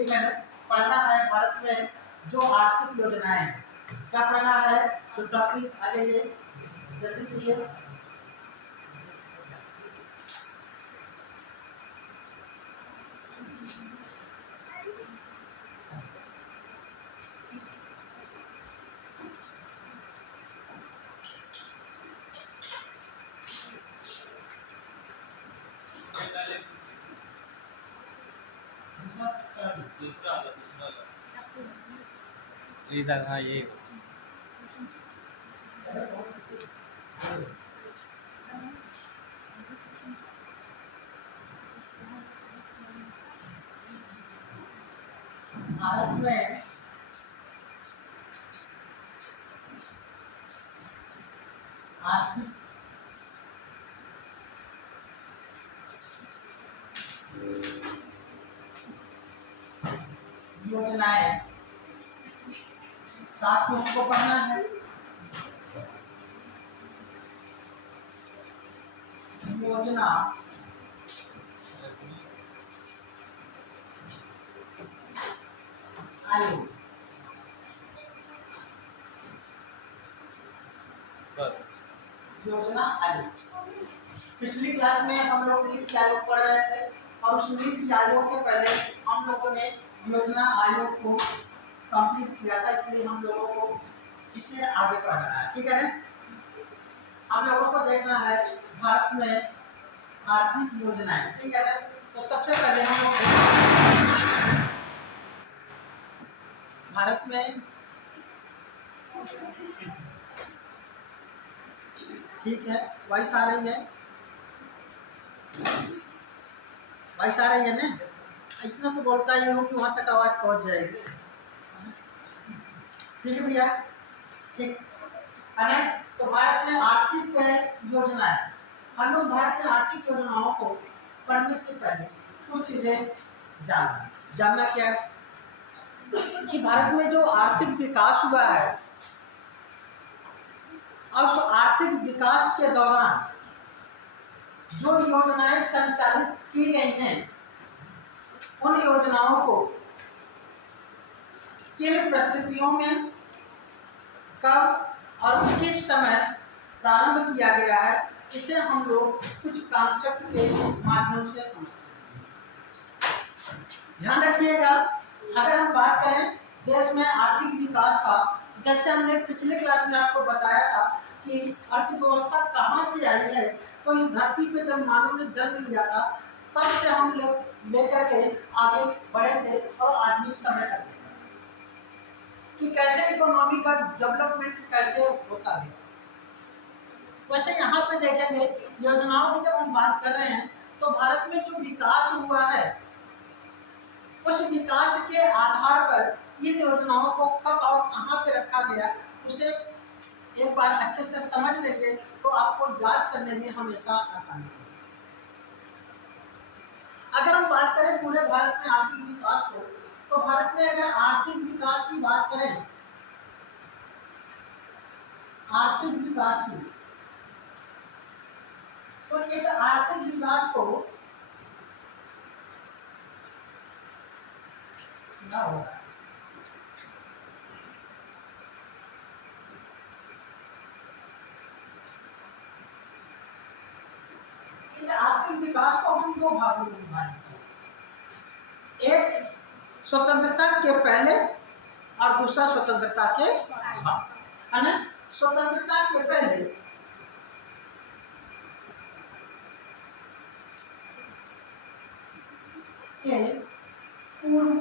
ठीक है ना। पढ़ना है भारत में जो आर्थिक योजनाएं हैं, क्या पढ़ना है, तो टॉपिक आ जाइए जल्दी कीजिए। इधर हाँ ये भारत में आर्थिक योजनाएं 7 लोगों को पढ़ना है। योजना आयोग, योजना आयोग। पिछली क्लास में हम लोग नीति आयोग पढ़ रहे थे और उस नीति आयोग के पहले हम लोगों ने योजना आयोग को कंप्लीट किया था, इसलिए हम लोगों को इससे आगे पढ़ना है। ठीक है ना। हम लोगों को देखना है भारत में आर्थिक योजनाएं। ठीक है ना। तो सबसे पहले हम लोग भारत में, ठीक है, वॉइस आ रही है, वॉइस आ रही है ना। इतना तो बोलता ही हूँ कि वहाँ तक आवाज़ पहुँच जाएगी। ठीक है भैया, ठीक है ना। तो भारत में आर्थिक योजनाएं, हम लोग भारत में आर्थिक योजनाओं को पढ़ने से पहले कुछ चीजें जानना क्या है कि भारत में जो आर्थिक विकास हुआ है और उस आर्थिक विकास के दौरान जो योजनाएं संचालित की गई हैं, उन योजनाओं को किन परिस्थितियों में, कब और किस समय प्रारंभ किया गया है, इसे हम लोग कुछ कॉन्सेप्ट के माध्यम से समझते हैं। ध्यान रखिएगा, अगर हम बात करें देश में आर्थिक विकास का, जैसे हमने पिछले क्लास में आपको बताया था कि अर्थव्यवस्था कहाँ से आई है, तो इस धरती पे जब मानव ने जन्म लिया था तब से हम लोग लेकर के आगे बढ़े थे और आधुनिक समय तक कि कैसे इकोनॉमी का डेवलपमेंट कैसे होता है। वैसे यहाँ पे देखेंगे योजनाओं की जब हम बात कर रहे हैं तो भारत में जो विकास हुआ है उस विकास के आधार पर इन योजनाओं को कब और कहाँ पे रखा गया, उसे एक बार अच्छे से समझ लेंगे तो आपको याद करने में हमेशा आसानी होगी। अगर हम बात करें पूरे भारत में आर्थिक विकास को, तो भारत में अगर आर्थिक विकास की बात करें, आर्थिक विकास की, तो इस आर्थिक विकास को क्या होगा, इस आर्थिक विकास को हम दो भागों में विभाजित करें, एक स्वतंत्रता के पहले और दूसरा स्वतंत्रता के बाद, है ना। स्वतंत्रता के पहले के पूर्व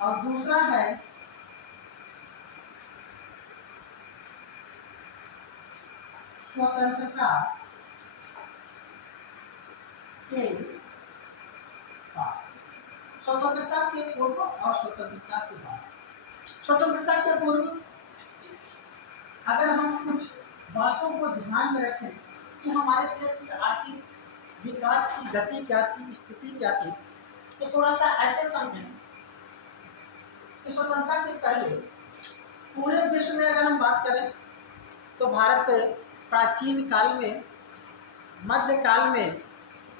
और दूसरा है स्वतंत्रता के बाद, स्वतंत्रता के पूर्व और स्वतंत्रता के बाद। स्वतंत्रता के पूर्व अगर हम कुछ बातों को ध्यान में रखें कि हमारे देश की आर्थिक विकास की गति क्या थी, स्थिति क्या थी, तो थोड़ा सा ऐसे समझें कि स्वतंत्रता के पहले पूरे विश्व में अगर हम बात करें तो भारत प्राचीन काल में, मध्य काल में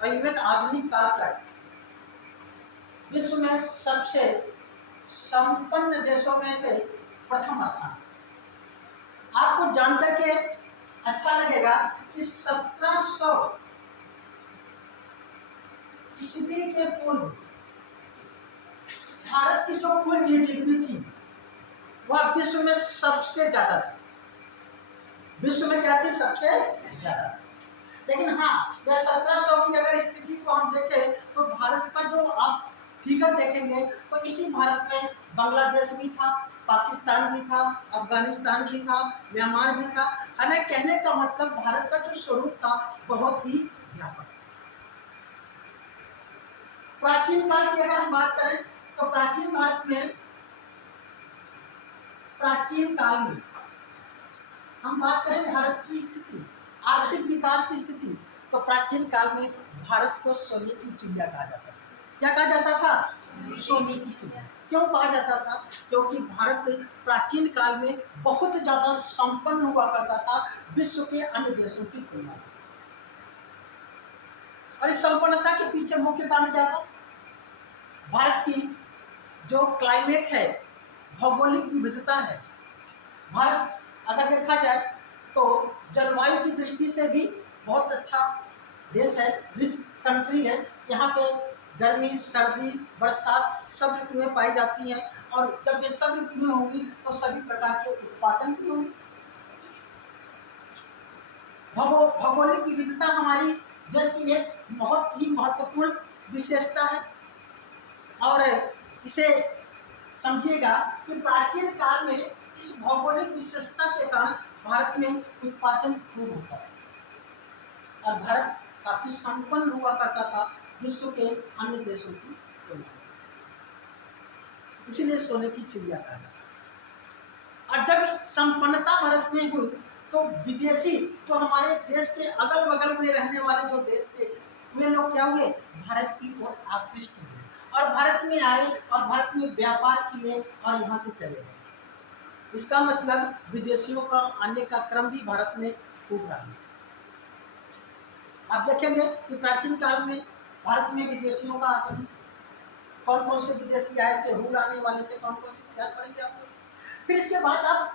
और इवन आधुनिक काल तक विश्व में सबसे संपन्न देशों में से प्रथम स्थान। आपको जानकर के अच्छा लगेगा कि 1700 ईस्वी के पूर्व भारत की जो कुल जीडीपी थी वह विश्व में सबसे ज्यादा थी। विश्व में क्या थी? सबसे ज्यादा। लेकिन हाँ, यह 1700 की अगर स्थिति को हम देखें तो भारत का जो आप फिगर देखेंगे तो इसी भारत में बांग्लादेश भी था, पाकिस्तान भी था, अफगानिस्तान भी था, म्यांमार भी था। हमें कहने का मतलब भारत का जो स्वरूप था बहुत ही व्यापक। प्राचीन काल की अगर हम बात करें तो प्राचीन भारत में, प्राचीन काल में हम बात करें भारत की स्थिति, आर्थिक विकास की स्थिति, तो प्राचीन काल में भारत को सोने की चिड़िया कहा जाता था। क्या कहा जाता था? सोने की चिड़िया। क्यों कहा जाता था? क्योंकि भारत प्राचीन काल में बहुत ज्यादा संपन्न हुआ करता था विश्व के अन्य देशों की तुलना में। और इस संपन्नता के पीछे मुख्य कारण क्या था? भारत की जो क्लाइमेट है, भौगोलिक विविधता है। भारत अगर देखा जाए तो जलवायु की दृष्टि से भी बहुत अच्छा देश है, रिच कंट्री है। यहाँ पे गर्मी, सर्दी, बरसात सब ऋतुएं पाई जाती हैं और जब ये सब ऋतुएं होंगी तो सभी प्रकार के उत्पादन भी होंगे। भौगोलिक विविधता हमारी देश की एक बहुत ही महत्वपूर्ण विशेषता है। और इसे समझिएगा कि प्राचीन काल में इस भौगोलिक विशेषता के कारण भारत में उत्पादन खूब होता है और भारत काफी संपन्न हुआ करता था विश्व के अन्य देशों की तुलना में। इसीलिए सोने की चिड़िया कहा जाता है। और जब संपन्नता भारत में हुई तो विदेशी जो हमारे देश के अगल बगल में रहने वाले जो देश थे वे लोग क्या हुए? भारत की ओर आकृष्ट हुए और भारत में आए और भारत में व्यापार किए और यहाँ से चले गए। इसका मतलब विदेशियों का आने का क्रम भी भारत में खूब रहा। आप देखेंगे कि प्राचीन काल में भारत में विदेशियों का आगमन, कौन कौन से विदेशी आए थे, हुल आने वाले थे, कौन कौन से इतिहास पढ़ेंगे आप लोग। फिर इसके बाद आप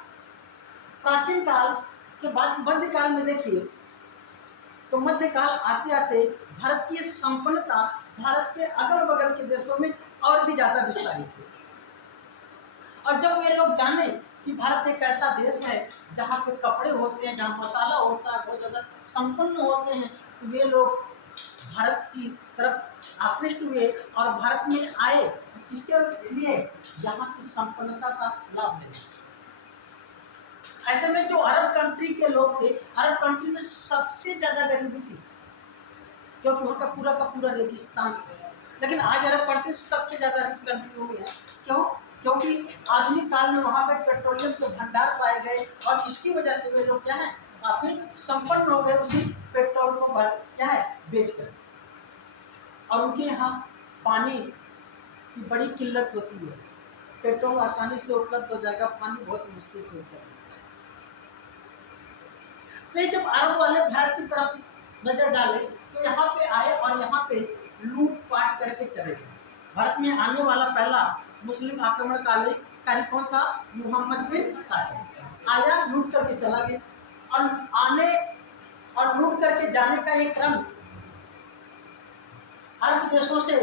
प्राचीन काल के बाद मध्यकाल में देखिए तो मध्यकाल आते आते भारत की संपन्नता भारत के अगल बगल के देशों में और भी ज्यादा विस्तारित हुई। और जब वे लोग जाने कि भारत एक ऐसा देश है जहाँ पे कपड़े होते हैं, जहाँ मसाला होता है, बहुत ज़्यादा संपन्न होते हैं, तो वे लोग भारत की तरफ आकृष्ट हुए और भारत में आए। किसके लिए? यहाँ की संपन्नता का लाभ लेने। ऐसे में जो अरब कंट्री के लोग थे, अरब कंट्री में सबसे ज़्यादा गरीबी थी क्योंकि वहाँ का पूरा रेगिस्तान था। लेकिन आज अरब कंट्री सबसे ज़्यादा रिच कंट्रियों में है। क्यों? क्योंकि आधुनिक काल में वहाँ पे पेट्रोलियम के भंडार पाए गए और इसकी वजह से वे लोग क्या है? काफी संपन्न हो गए उसी पेट्रोल को क्या है? बेचकर। और उनके यहाँ पानी की बड़ी किल्लत होती है। पेट्रोल आसानी से उपलब्ध हो जाएगा, पानी बहुत मुश्किल से उपलब्ध होता है। तो जब अरब वाले भारत की तरफ नजर डाले तो यहाँ पे आए और यहाँ पे लूटपाट करके चले गए। भारत में आने वाला पहला मुस्लिम आक्रमणकारी कौन था? मोहम्मद बिन कासिम। आया, लूट करके चला गया और आने और लूट करके जाने का एक क्रम अरब देशों से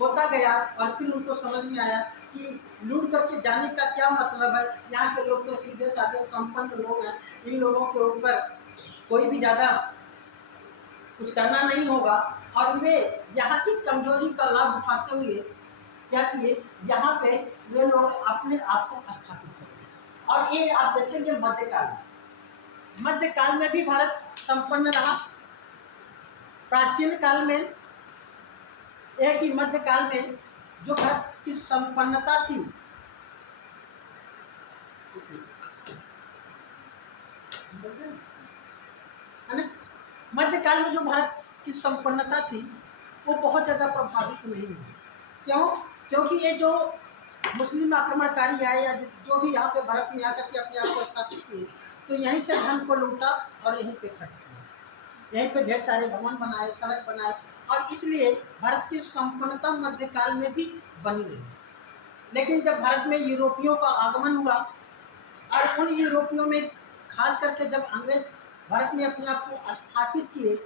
होता गया और फिर उनको समझ में आया कि लूट करके जाने का क्या मतलब है। यहाँ के लोग तो सीधे साधे संपन्न लोग हैं, इन लोगों के ऊपर कोई भी ज़्यादा कुछ करना नहीं होगा। और वे यहाँ की कमजोरी का लाभ उठाते हुए क्या किए? यहाँ पे वे लोग अपने आप को स्थापित करेंगे। और ये आप देखेंगे मध्यकाल में भी भारत संपन्न रहा। प्राचीन काल में एक ही मध्यकाल में जो भारत की संपन्नता थी मध्यकाल में जो भारत की संपन्नता थी वो बहुत ज़्यादा प्रभावित नहीं हुई। क्यों? क्योंकि ये जो मुस्लिम आक्रमणकारी आए या जो भी यहाँ पे भारत में आकर के अपने आप को स्थापित किए तो यहीं से धन को लूटा और यहीं पे खर्च किया। यहीं पे ढेर सारे भवन बनाए, सड़क बनाए, और इसलिए भारत की संपन्नता मध्यकाल में भी बनी रही। लेकिन जब भारत में यूरोपियों का आगमन हुआ और उन यूरोपियों में खास करके जब अंग्रेज भारत में अपने आप को स्थापित किए,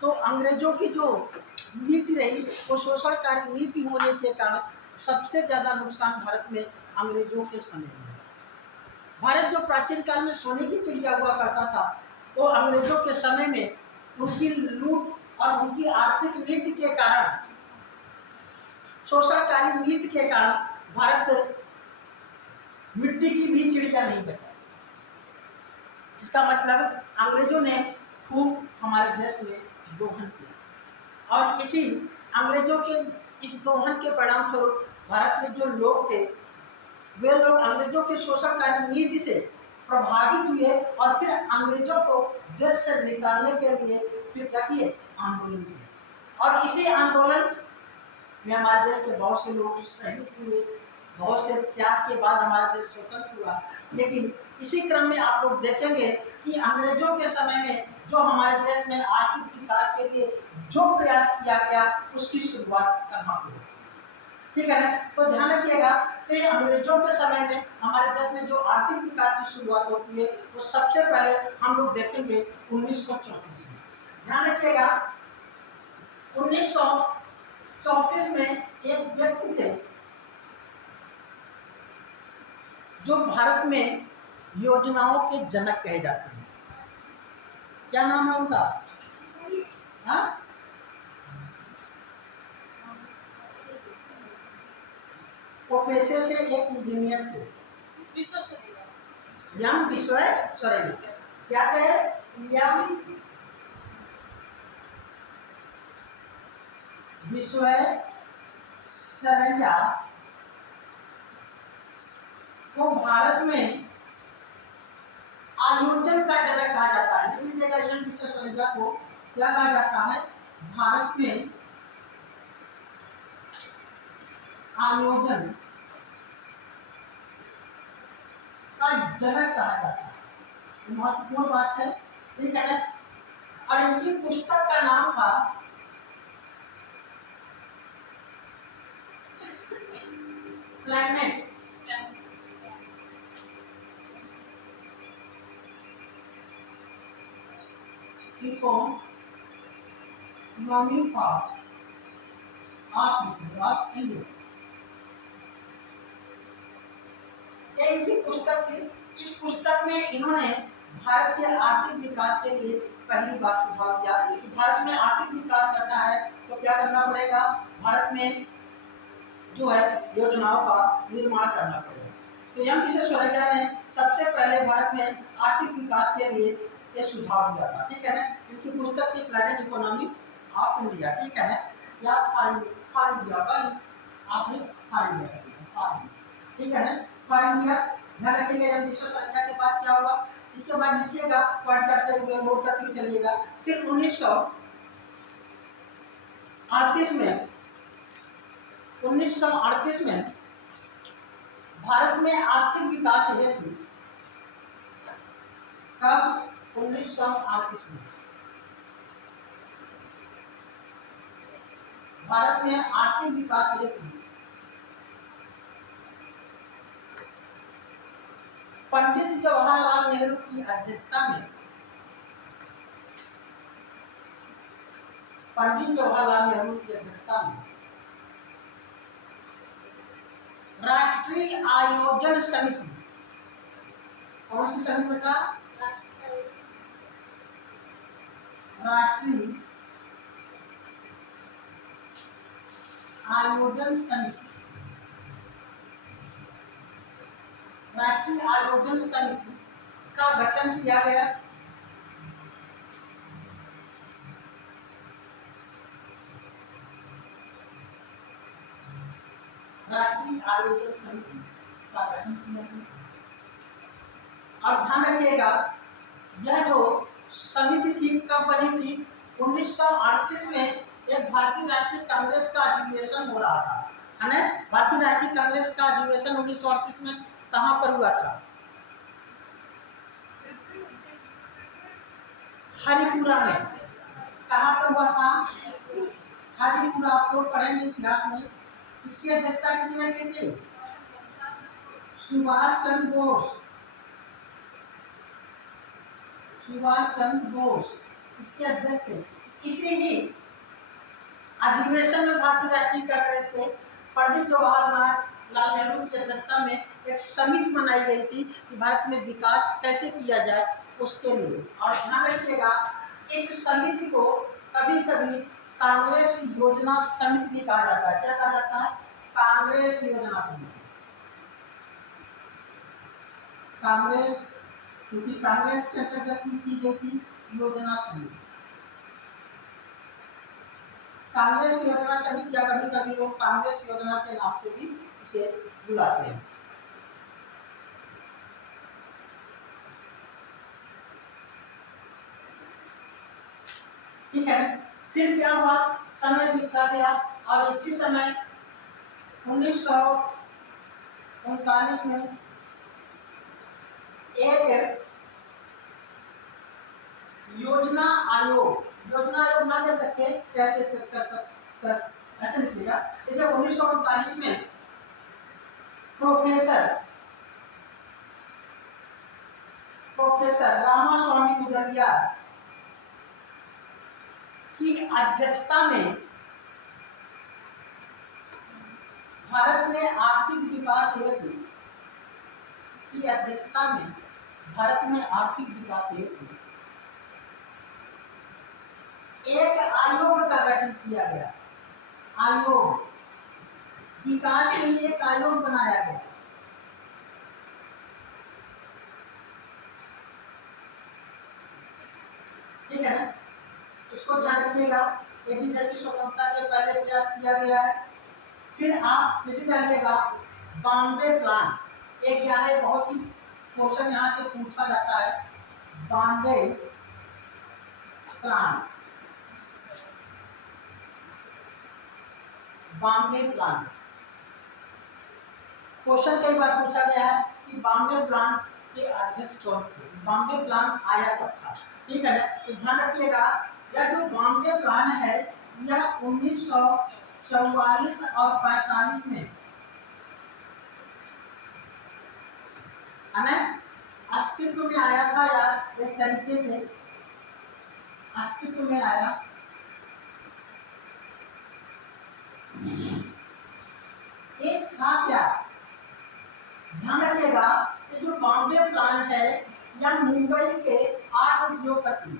तो अंग्रेजों की जो नीति रही वो शोषणकारी नीति होने के कारण सबसे ज़्यादा नुकसान भारत में अंग्रेजों के समय में। भारत जो प्राचीन काल में सोने की चिड़िया हुआ करता था, वो अंग्रेजों के समय में उनकी लूट और उनकी आर्थिक नीति के कारण, शोषणकारी नीति के कारण भारत मिट्टी की भी चिड़िया नहीं बचा। इसका मतलब अंग्रेजों ने खूब हमारे देश में दोहन किया, और इसी अंग्रेजों के इस दोहन के परिणाम स्वरूप भारत में जो लोग थे, वे लोग अंग्रेजों के शोषणकारी नीति से प्रभावित हुए और फिर अंग्रेजों को देश से निकालने के लिए फिर क्या किए, आंदोलन किए। और इसी आंदोलन में हमारे देश के बहुत से लोग शहीद हुए, बहुत से त्याग के बाद हमारा देश स्वतंत्र हुआ। लेकिन इसी क्रम में आप लोग देखेंगे कि अंग्रेजों के समय में जो हमारे देश में आर्थिक विकास के लिए जो प्रयास किया गया, उसकी शुरुआत कहाँ पे हुई, ठीक है ना। तो ध्यान रखिएगा, तो ये अंग्रेजों के समय में हमारे देश में जो आर्थिक विकास की शुरुआत होती है, वो सबसे पहले हम लोग देखेंगे 1934 में। ध्यान रखिएगा, 1934 में एक व्यक्ति थे जो भारत में योजनाओं के जनक कहे जाते हैं। क्या नाम है उनका? हाँ, वो पेशे से एक इंजीनियर थे, एम विश्वेश्वरैया। क्या थे? एम विश्वेश्वरैया को भारत में आयोजन का जनक कहा जाता है। इस लीजिएगा, एम विश्वेश्वरैया को क्या कहा जाता है? भारत में आयोजन का जनक कहा जाता है। महत्वपूर्ण बात है, ठीक है ना। और इनकी पुस्तक का नाम था प्लैनेट इकोनॉमी ऑफ इंडिया। इनकी पुस्तक थी। इस पुस्तक में इन्होंने भारत के आर्थिक विकास के लिए पहली बार सुझाव दिया कि भारत में आर्थिक विकास करना है तो क्या करना पड़ेगा, भारत में जो है योजनाओं का निर्माण करना पड़ेगा। तो एम विश्वेश्वरैया ने सबसे पहले भारत में आर्थिक विकास के लिए ये सुझाव दिया था, ठीक है ना। इनकी पुस्तक थी प्लैनेट इकोनॉमी ऑफ इंडिया, ठीक है ना, या फॉर इंडिया का आपने फॉर इंडिया, ठीक है ना, फॉर इंडिया। ध्यान रखिएगा, एम विश्वेश्वरैया के बाद क्या हुआ, इसके बाद लिखिएगा, पॉइंट करते हुए नोट करते हुए चलिएगा। फिर 1938 में भारत में आर्थिक विकास हेतु, कब? 1938 में भारत में आर्थिक विकास हेतु पंडित जवाहरलाल नेहरू की अध्यक्षता में, पंडित जवाहरलाल नेहरू की अध्यक्षता में राष्ट्रीय आयोजन समिति, कौन सी समिति बेटा? राष्ट्रीय आयोजन समिति, राष्ट्रीय आयोजन समिति का गठन किया गया। राष्ट्रीय आयोजन समिति का गठन किया गया। और ध्यान रखिएगा, यह जो समिति थी कब बनी थी? 1938 में एक भारतीय राष्ट्रीय कांग्रेस का अधिवेशन हो रहा था, है ना। भारतीय राष्ट्रीय कांग्रेस का अधिवेशन 1938 में कहाँ पर हुआ था? हरिपुरा में। कहाँ पे हुआ था? हरिपुरा। आप लोग पढ़ेंगे इतिहास में। इसकी अध्यक्षता किसने की थी? सुभाष चंद्र बोस। सुभाष चंद्र बोस इसके अध्यक्ष थे। इसी ही अधिवेशन में भारतीय राष्ट्रीय कांग्रेस के पंडित जवाहरलाल नेहरू की अध्यक्षता में एक समिति बनाई गई थी कि भारत में विकास कैसे किया जाए उसके लिए। और ध्यान रखिएगा, इस समिति को कभी कभी कांग्रेस योजना समिति भी कहा जाता है। क्या कहा जाता है? कांग्रेस योजना समिति। कांग्रेस, क्योंकि कांग्रेस के अंतर्गत की गई थी योजना समिति। कांग्रेस योजना समिति या कभी कभी लोग कांग्रेस योजना के नाम से भी इसे बुलाते हैं। ठीक है। फिर क्या हुआ? समय बीतता गया और इसी समय 1939 में एक योजना आयोग ना कह सकते, ऐसे लिखिएगा। देखिए 1939 में प्रोफेसर रामास्वामी मुदलियार की अध्यक्षता में भारत में आर्थिक विकास हेतु एक आयोग का गठन किया गया। आयोग, विकास के लिए एक आयोग बनाया गया। ठीक है ना? इसको ध्यान रखिएगा। ये भी देश की स्वतंत्रता के पहले प्रयास किया गया है। फिर आप ये भी जानिएगा बॉम्बे प्लान। एक क्या है, बहुत ही क्वेश्चन यहाँ से पूछा जाता है। Bombay plan. Bombay plan question कई बार पूछा गया है कि बॉम्बे प्लान के अध्यक्ष कौन थे, बॉम्बे प्लान आया कब था। ठीक है ना? तो ध्यान रखिएगा, यह जो बॉम्बे प्लान है यह 1944 और 45 में अस्तित्व में आया था, या एक तरीके से अस्तित्व में आया। एक था क्या? ध्यान रखिएगा, ये जो बॉम्बे प्लान है यह मुंबई के 8 उद्योगपति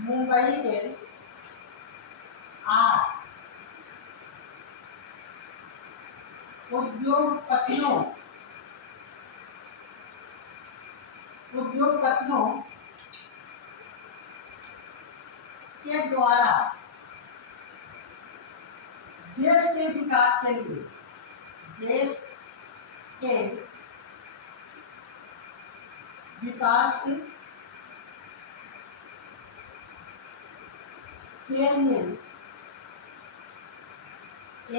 मुंबई के 8 उद्योगपतियों के द्वारा देश के विकास के लिए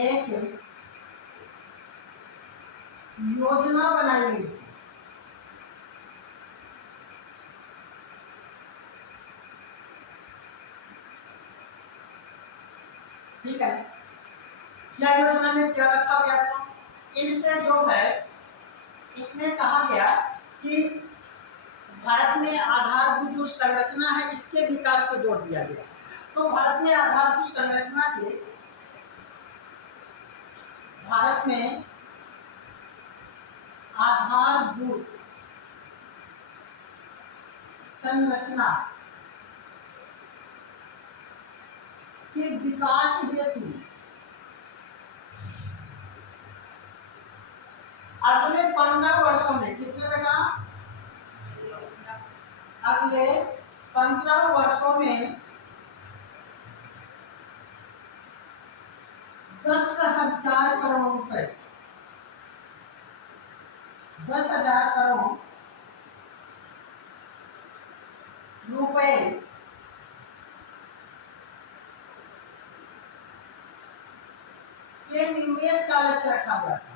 एक योजना बनाई गई। ठीक है? क्या योजना में क्या रखा गया था? इनसे जो है, इसमें कहा गया कि भारत में आधारभूत जो संरचना है इसके विकास को जोड़ दिया गया। तो भारत में आधारभूत संरचना के विकास हेतु अगले 15 वर्षों में, कितने बेटा? अगले 15 वर्षों में 10,000 करोड़ रुपए, 10,000 करोड़ रुपए ये निवेश का लक्ष्य रखा गया था।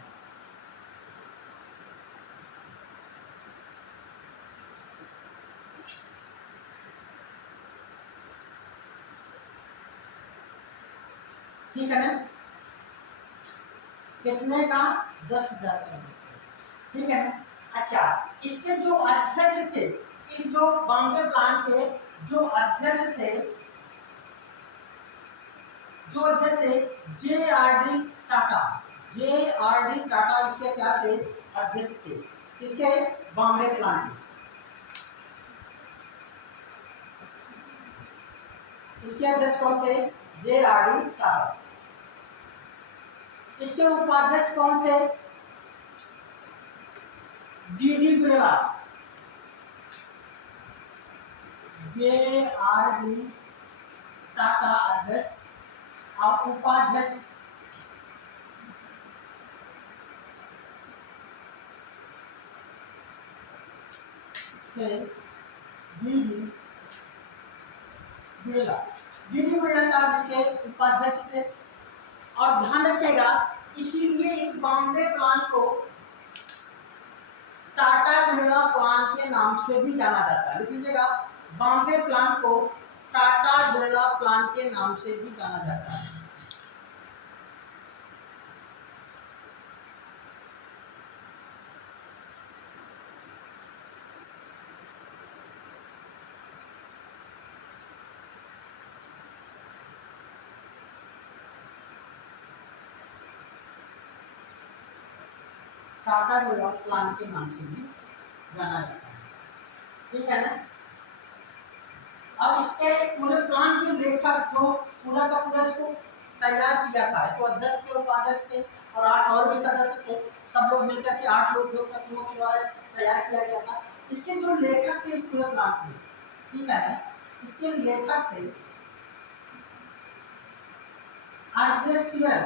ठीक है ना? कितने का? 10,000 का। ठीक है ना? अच्छा, इसके जो अध्यक्ष थे, इस जो बॉम्बे प्लांट के जो अध्यक्ष थे, जे.आर.डी. टाटा। जे.आर.डी. टाटा इसके क्या थे? अध्यक्ष थे। इसके बॉम्बे प्लांट के। इसके अध्यक्ष कौन थे? जे.आर.डी. टाटा। इसके उपाध्यक्ष कौन थे? डी.डी. बिड़ला। जे.आर.डी. टाटा अध्यक्ष और उपाध्यक्ष थे डी.डी. बिड़ला। डी.डी. बिड़ला साहब इसके उपाध्यक्ष थे। और ध्यान रखिएगा, इसीलिए इस बॉम्बे प्लांट को टाटा बिड़ला प्लांट के नाम से भी जाना जाता है। लिख लीजिएगा, बॉम्बे प्लांट को टाटा बिड़ला प्लांट के नाम से भी जाना जाता है। टाटा बिड़ला प्लांट के नाम से भी जाना जाता है। ठीक है ना? अब इसके पूरे प्लान के लेखक जो पूरा का पूरा इसको तैयार किया था, जो अध्यक्ष के उपाध्यक्ष थे और 8 और भी सदस्य थे, सब लोग मिलकर के 8 लोग जो तत्वों के द्वारा तैयार किया गया था। इसके जो लेखक थे इस पूरे प्लान के, ठीक है ना, इसके लेखक थे आर्देशियर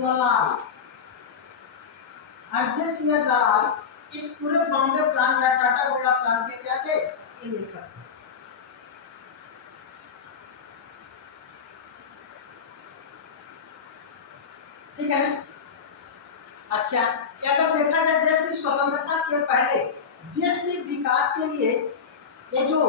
दलाल। आर्देशियर दलाल इस पूरे बॉम्बे प्लान या टाटा बिड़ला प्लान के क्या थे? ये लेखक थे। ठीक है ना? अच्छा, अगर देखा जाए देश की स्वतंत्रता के पहले देश के विकास के लिए ये जो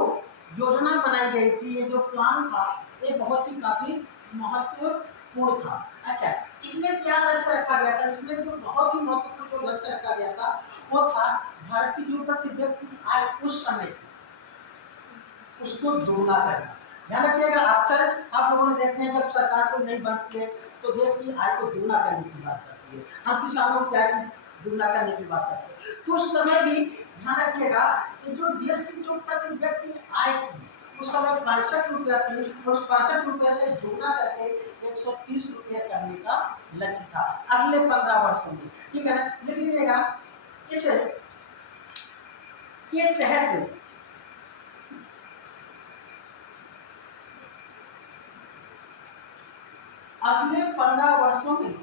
योजना बनाई गई थी, ये जो प्लान था, ये बहुत ही काफी महत्वपूर्ण था। अच्छा, इसमें क्या लक्ष्य रखा गया था? इसमें जो बहुत ही महत्वपूर्ण जो लक्ष्य रखा गया था वो था भारत की जो प्रति व्यक्ति आय उस समय थी उसको दोगुना करना। ध्यान रखिएगा, अक्सर आप लोगों ने देखते हैं जब सरकार कोई नहीं बनती है तो देश की आय को दोगुना करने की बात करती है, हम किसानों की आय को दोगुना करने की बात करते हैं। तो उस समय भी ध्यान रखिएगा कि जो देश की जो प्रति व्यक्ति आय थी उस समय 65 रुपया थी और उस 65 रुपये से दोगुना करके 130 रुपये करने का लक्ष्य था अगले 15 वर्षों में। ठीक है ना? लिख लीजिएगा, इस के तहत अगले 15 वर्षों में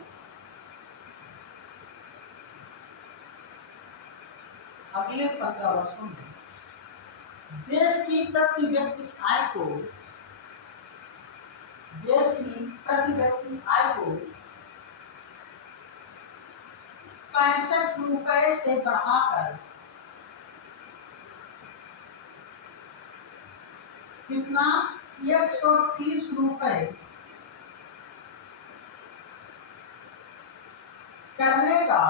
देश की प्रति व्यक्ति आय को 65 रुपए से बढ़ाकर कितना? 130 रुपए करने का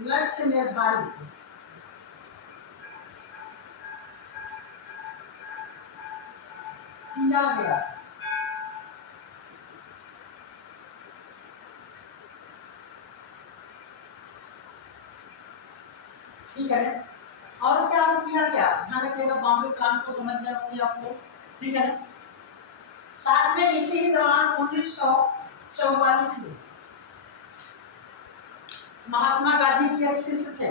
लक्ष्य निर्धारित किया गया। ठीक है, और क्या किया गया? ध्यान रखिएगा, बॉम्बे प्लान को समझ गए होंगे आप लोग। ठीक है ना? साथ में इसी दौरान 1944 में महात्मा गांधी के एक शिष्य थे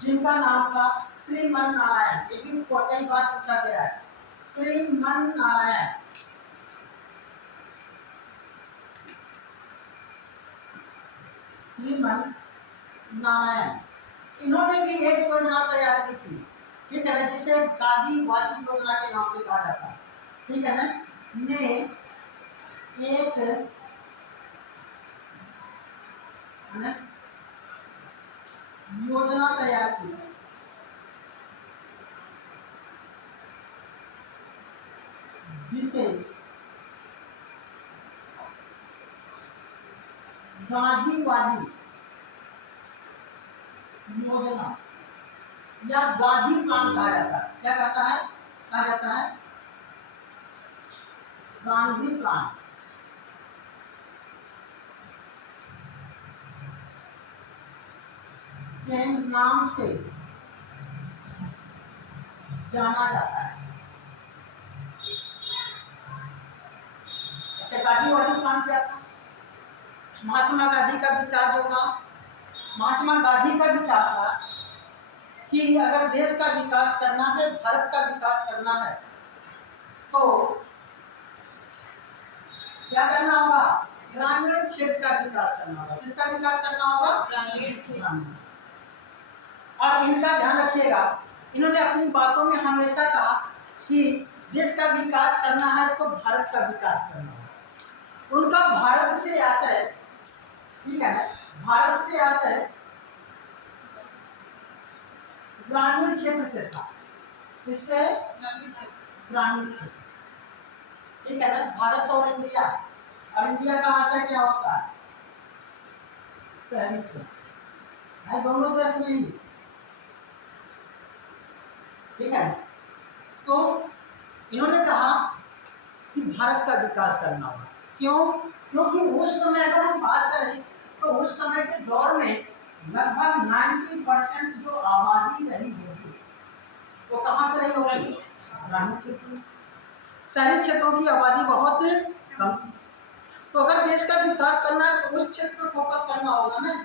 जिनका नाम था श्रीमन नारायण। ये भी कई बार पूछा गया है, श्रीमन नारायण। श्रीमन नारायण इन्होंने भी एक योजना तैयार की थी, ठीक है ना, जिसे गांधीवादी योजना के नाम से कहा जाता है, ठीक है ना, ने एक है ना योजना तैयार की जिसे गांधीवादी योजना या गांधी प्लान कहा जाता है। क्या कहता है, कहा जाता है गांधी प्लान। के नाम से जाना जाता है। अच्छा, गांधीवादी प्लान क्या था? महात्मा गांधी का विचार जो था, महात्मा गांधी का विचार था कि अगर देश का विकास करना है, भारत का विकास करना है, तो क्या करना होगा? ग्रामीण क्षेत्र का विकास करना होगा। किसका विकास करना होगा? ग्रामीण। और इनका ध्यान रखिएगा, इन्होंने अपनी बातों में हमेशा कहा कि देश का विकास करना है तो भारत का विकास करना है। उनका भारत से आशय, ठीक है ना, भारत से आशय ग्रामीण क्षेत्र से था। इससे ग्रामीण क्षेत्र, ठीक है ना, भारत और इंडिया, और इंडिया का आशय क्या होता है? शहरी क्षेत्र है, दोनों देश में ही, ठीक है। तो इन्होंने कहा कि भारत का विकास करना होगा। क्यों? क्योंकि उस समय अगर हम बात करें तो उस समय के दौर में लगभग 90% जो आबादी रही होगी वो कहाँ पे रही होगी? ग्रामीण क्षेत्र में। शहरी क्षेत्रों की आबादी बहुत कम थी। तो अगर देश का विकास करना है तो उस क्षेत्र पर फोकस करना होगा ना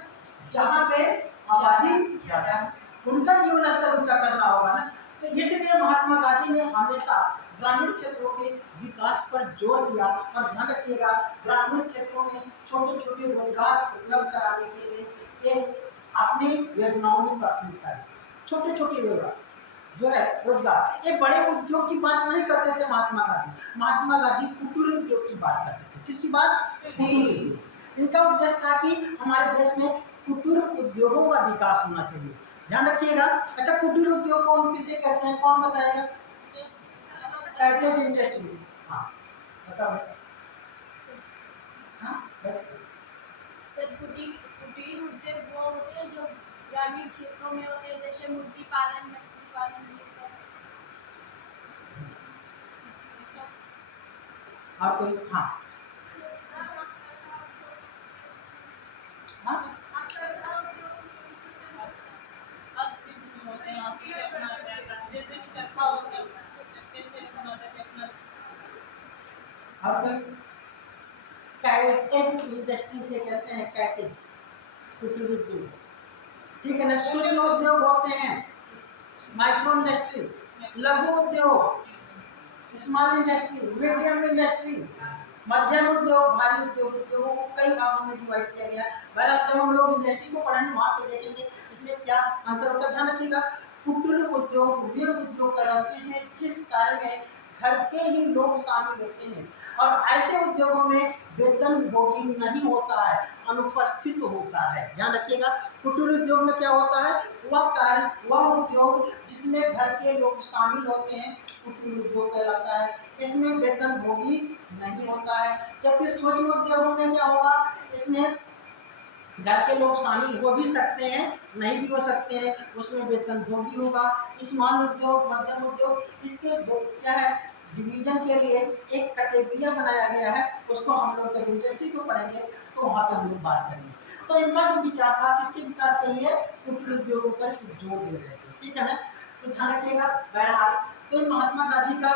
जहाँ पे आबादी ज्यादा है, उनका जीवन स्तर ऊंचा करना होगा ना। तो इसलिए महात्मा गांधी ने हमेशा ग्रामीण क्षेत्रों के विकास पर जोर दिया। और ध्यान रखिएगा, ग्रामीण क्षेत्रों में छोटे छोटे रोजगार उपलब्ध कराने के लिए एक अपनी योजनाओं में प्राथमिकता दी। छोटे छोटे जो है रोजगार, ये बड़े उद्योग की बात नहीं करते थे महात्मा गांधी। महात्मा गांधी कुटीर उद्योग की बात करते थे। किसकी बात? कुटीर उद्योग। इनका उद्देश्य था कि हमारे देश में कुटीर उद्योगों का विकास होना चाहिए। ध्यान रखिएगा। अच्छा, कुटीर उद्योग कौन किसे कहते हैं, कौन बताएगा? Cottage industry. हाँ बताओ। हाँ सर, कुटीर उद्योग वो होते हैं जो ग्रामीण क्षेत्रों में होते हैं, जैसे मुर्गी पालन, मछली पालन, ये सब। और कोई? हाँ हाँ और कोई? कैटेज इंडस्ट्री से कहते हैं, कैटेज कुटीर उद्योग, ठीक है ना। सूक्ष्म उद्योग होते हैं, माइक्रो इंडस्ट्री, लघु उद्योग, स्मॉल इंडस्ट्री, मीडियम इंडस्ट्री, मध्यम उद्योग, भारी उद्योग। उद्योगों को कई भागों में डिवाइड किया गया। बहरहाल जब हम लोग इंडस्ट्री को पढ़ेंगे वहाँ पे देखेंगे इसमें क्या अंतर होता है। ध्यान रखिएगा, कुटीर उद्योग वे उद्योग कहलाते हैं जिस कार्य में घर के ही लोग शामिल होते हैं, और ऐसे उद्योगों में वेतन भोगी नहीं होता है, अनुपस्थित होता है। ध्यान रखिएगा, कुटीर उद्योग में क्या होता है? वह कार्य, वह उद्योग जिसमें घर के लोग शामिल होते हैं कुटीर उद्योग कहलाता है। इसमें वेतन भोगी नहीं होता है। जबकि सूक्ष्म उद्योगों में क्या होगा? इसमें घर के लोग शामिल हो भी सकते हैं, नहीं भी हो सकते हैं, उसमें वेतन भोगी होगा। स्मॉल उद्योग, मध्यम उद्योग, इसके क्या है डिवीजन के लिए एक कैटेगरिया बनाया गया है। उसको हम लोग जब इंडस्ट्री को पढ़ेंगे तो वहाँ पे हम लोग बात करेंगे। तो इनका जो विचार था किसके विकास के लिए? कुटीर उद्योगों पर जोर दे रहे थे, ठीक है ना। तो ध्यान रखिएगा। बहरहाल तो महात्मा गांधी का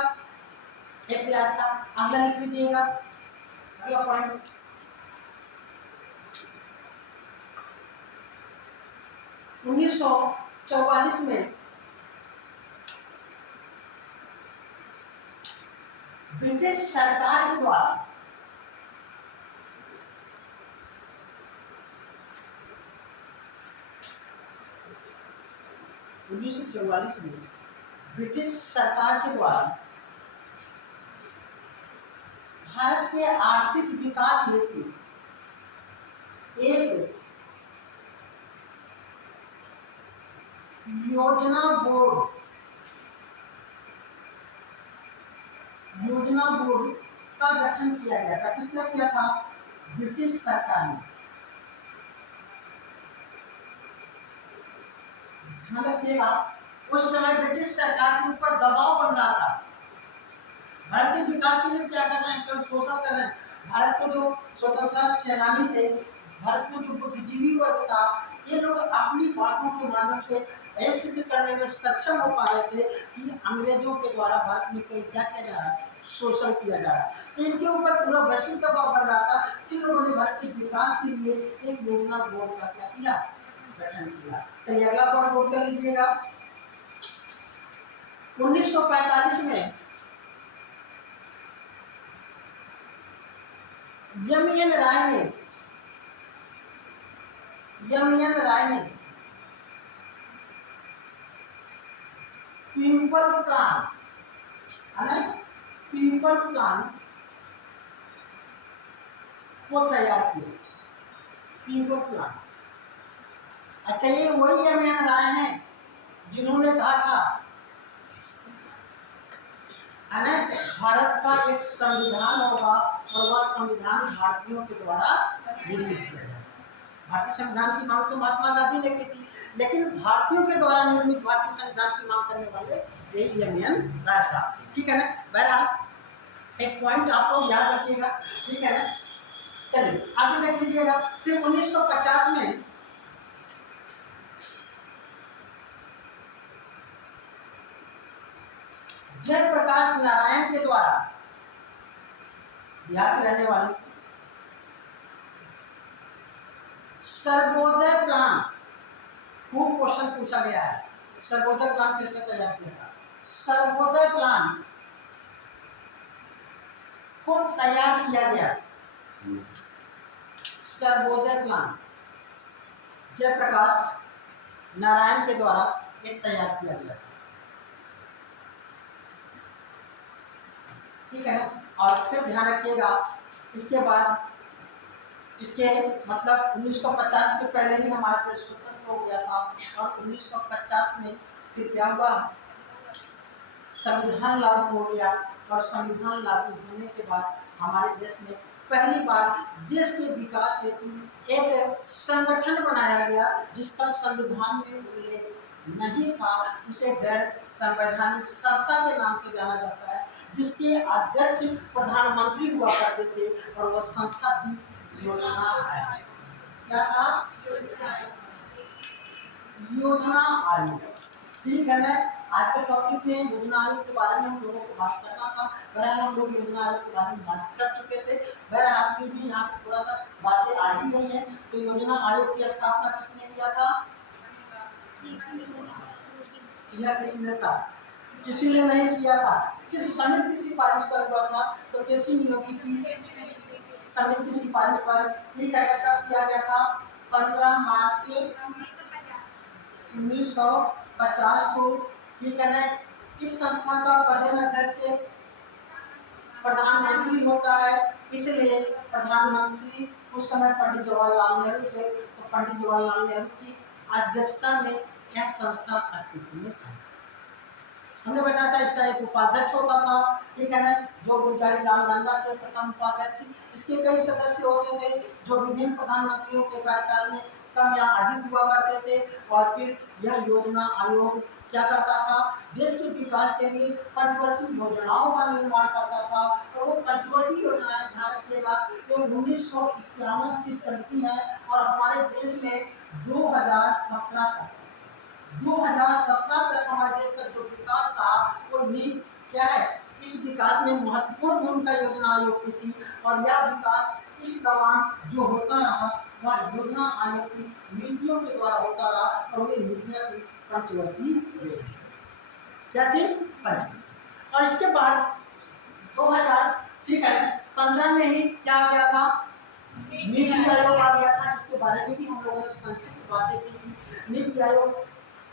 एक प्रयास था। अगला लिख लीजिएगा, अगला पॉइंट। 1944 में ब्रिटिश सरकार के द्वारा 1944 में ब्रिटिश सरकार के द्वारा भारत के आर्थिक विकास हेतु एक योजना बोर्ड का गठन किया गया था। किसने किया था? ब्रिटिश सरकार ने। ध्यान रखिएगा, उस समय ब्रिटिश सरकार के ऊपर दबाव बन रहा था। भारत के विकास के लिए क्या कर रहे हैं? केवल शोषण कर रहे हैं। भारत के जो स्वतंत्रता सेनानी थे, भारत में जो बुद्धिजीवी वर्ग था, ये लोग अपनी बातों के माध्यम से यह सिद्ध करने में सक्षम हो पा रहे थे कि अंग्रेजों के द्वारा भारत में केवल क्या किया जा रहा है? शोषण किया जा रहा है। तो इनके ऊपर पूरा वैश्विक दबाव बन रहा था। इन लोगों ने भारत के विकास के लिए एक योजना बोर्ड का क्या किया? गठन किया। चलिए अगला पॉइंट नोट कर लीजिएगा। 1945 में एम.एन. राय ने पीपल प्लान को तैयार किया। पीपल प्लान, अच्छा ये वही एम.एन. राय हैं जिन्होंने कहा था भारत का एक संविधान होगा और वह संविधान भारतीयों के द्वारा निर्मित किया जाएगा। भारतीय संविधान की मांग तो महात्मा गांधी ने की थी, लेकिन भारतीयों के द्वारा निर्मित भारतीय संविधान की मांग करने वाले यही एम.एन. राय साहब थे। ठीक है ना? बहरहाल एक पॉइंट आप लोग याद रखिएगा। ठीक है ना? चलिए आगे देख लीजिएगा। फिर 1950 में जयप्रकाश नारायण के द्वारा बिहार के रहने वाले सर्वोदय प्लान, खूब क्वेश्चन पूछा गया है। सर्वोदय प्लान किसने तैयार किया था? सर्वोदय प्लान को तैयार किया गया। सर्वोदय प्लान जयप्रकाश नारायण के द्वारा एक तैयार किया गया। ठीक है ना? और फिर ध्यान रखिएगा, इसके बाद इसके मतलब 1950 के पहले ही हमारा देश स्वतंत्र हो गया था और 1950 में फिर क्या हुआ? संविधान लागू हो गया और संविधान लागू होने के बाद हमारे देश में पहली बार देश के विकास हेतु एक संगठन बनाया गया जिसका संविधान में उल्लेख नहीं था। उसे गैर संवैधानिक संस्था के नाम से जाना जाता है, जिसके अध्यक्ष प्रधानमंत्री हुआ करते थे और वह संस्था थी योजना आयोग। क्या था? योजना आयोग। ठीक है ना? आज के टॉपिक में योजना आयोग के बारे में हम लोगों को बात करना था। बहरहाल हम लोग योजना आयोग के बारे में बात कर चुके थे। बहरहाल आपकी भी यहाँ पे थोड़ा सा बातें आ ही गई हैं। तो योजना आयोग की स्थापना किसने किया था? किसने था? किसी ने नहीं किया था। किस समिति की सिफारिश पर हुआ था? तो केसी नियोगी की समिति की सिफारिश पर। ठीक है, कब किया गया था? 15 मार्च 1950 को। ठीक है ना? इस संस्था का प्रधान अध्यक्ष प्रधानमंत्री होता है, इसलिए प्रधानमंत्री उस समय पंडित जवाहरलाल नेहरू थे। तो पंडित जवाहरलाल नेहरू की अध्यक्षता में यह संस्था अस्तित्व में आई। हमने बताया था इसका एक उपाध्यक्ष होता था। ठीक है ना? जो गुलजारी लाल नंदा के प्रथम उपाध्यक्ष। इसके कई सदस्य होते थे जो विभिन्न प्रधानमंत्रियों के कार्यकाल में कम या अधिक हुआ करते थे। और फिर यह योजना आयोग क्या करता था? देश के विकास के लिए पंचवर्षीय योजनाओं का निर्माण करता था। और वो पंचवर्षीय योजनाएं, ध्यान रखिएगा, ये 1951 से चलती है और हमारे देश में 2017 तक हमारे देश का जो विकास रहा वो क्या है? इस विकास में महत्वपूर्ण भूमिका योजना आयोग की थी। और यह विकास इस दौरान जो होता रहा वह योजना आयोग की नीतियों के द्वारा होता रहा। और वे नीतियाँ थी पंचवर्षीय योजना। क्या थी? पंचवर्षीय। और इसके बाद 2015 में ही क्या आ गया था? नीति आयोग आ गया था, जिसके बारे में भी हम लोगों ने संक्षिप्त बातें की थी। नीति आयोग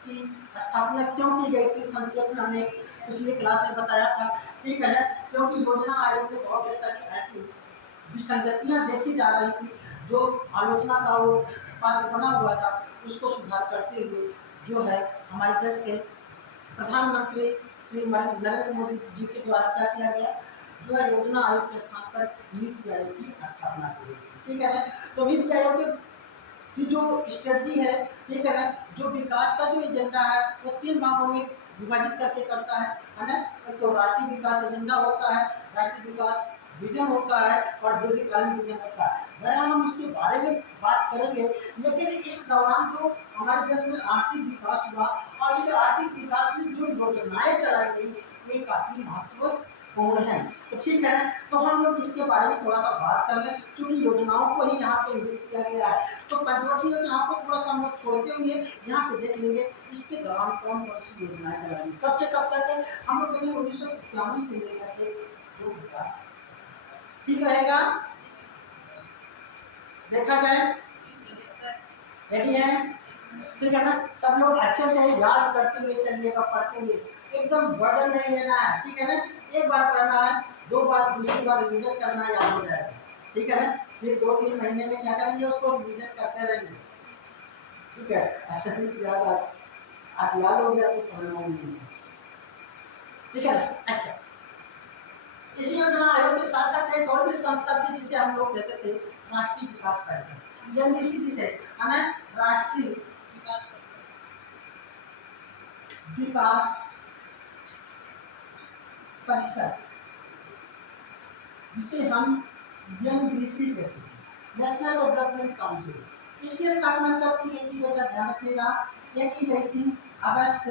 की स्थापना क्यों की गई थी, संक्षेप में हमने पिछली क्लास में बताया था, ठीक है ना। क्योंकि योजना आयोग में बहुत ढेर सारी ऐसी विसंगतियां देखी जा रही थी, जो आलोचना का वो पात्र बना हुआ था, उसको सुधार करते हुए जो है हमारे देश के प्रधानमंत्री श्री नरेंद्र मोदी जी के द्वारा क्या किया गया, जो है योजना आयोग के स्थान पर नीति आयोग की स्थापना की गई थी, ठीक है ना। तो नीति आयोग की जो स्ट्रेटजी है, ठीक है ना, जो विकास का जो एजेंडा है वो 3 भागों में विभाजित करके करता है ना। एक तो राष्ट्रीय विकास एजेंडा होता है, राष्ट्रीय विकास विजन होता है और दीर्घकालीन विजन होता है। बहरहाल हम इसके बारे में बात करेंगे, लेकिन इस दौरान जो हमारे देश में आर्थिक विकास हुआ और इस आर्थिक विकास में जो योजनाएं चलाई गई वे काफी महत्वपूर्ण हैं। तो ठीक है ना, तो हम लोग इसके बारे में थोड़ा सा बात कर लें, क्योंकि योजनाओं को ही यहाँ पे उल्लेख किया गया है। तो कंट्रोवर्सी योजनाओं को थोड़ा सा हम लोग छोड़ते हुए यहाँ पे देख लेंगे इसके दौरान कौन कौन सी योजनाएं चलाई गई, कब से कब तक है। हम लोग देखेंगे 1991 से लेकर के 2000, ठीक रहेगा, देखा जाए, रेडी है, ठीक है ना। सब लोग अच्छे से याद करते हुए चलिएगा, पढ़ते हुए, एकदम बर्डन नहीं लेना है, ठीक है ना। एक बार पढ़ना है, 2 बार, दूसरी बार रिवीजन करना, याद हो जाएगा, ठीक है ना। फिर 2-3 महीने में क्या करेंगे, उसको रिवीजन करते रहेंगे, ठीक है। ऐसा नहीं कि आज याद हो गया तो पढ़ना ही नहीं, ठीक है ना। अच्छा, इसी योजना आयोग के साथ साथ एक और भी संस्था थी जिसे हम लोग कहते थे राष्ट्रीय विकास परिषद, यानी इसी जिसे हमें राष्ट्रीय विकास परिषद, जिसे हम NDC कहते हैं, नेशनल डेवलपमेंट काउंसिल। इसकी स्थापना कब की गई थी बेटा, ध्यान रखिएगा, ये की गई थी अगस्त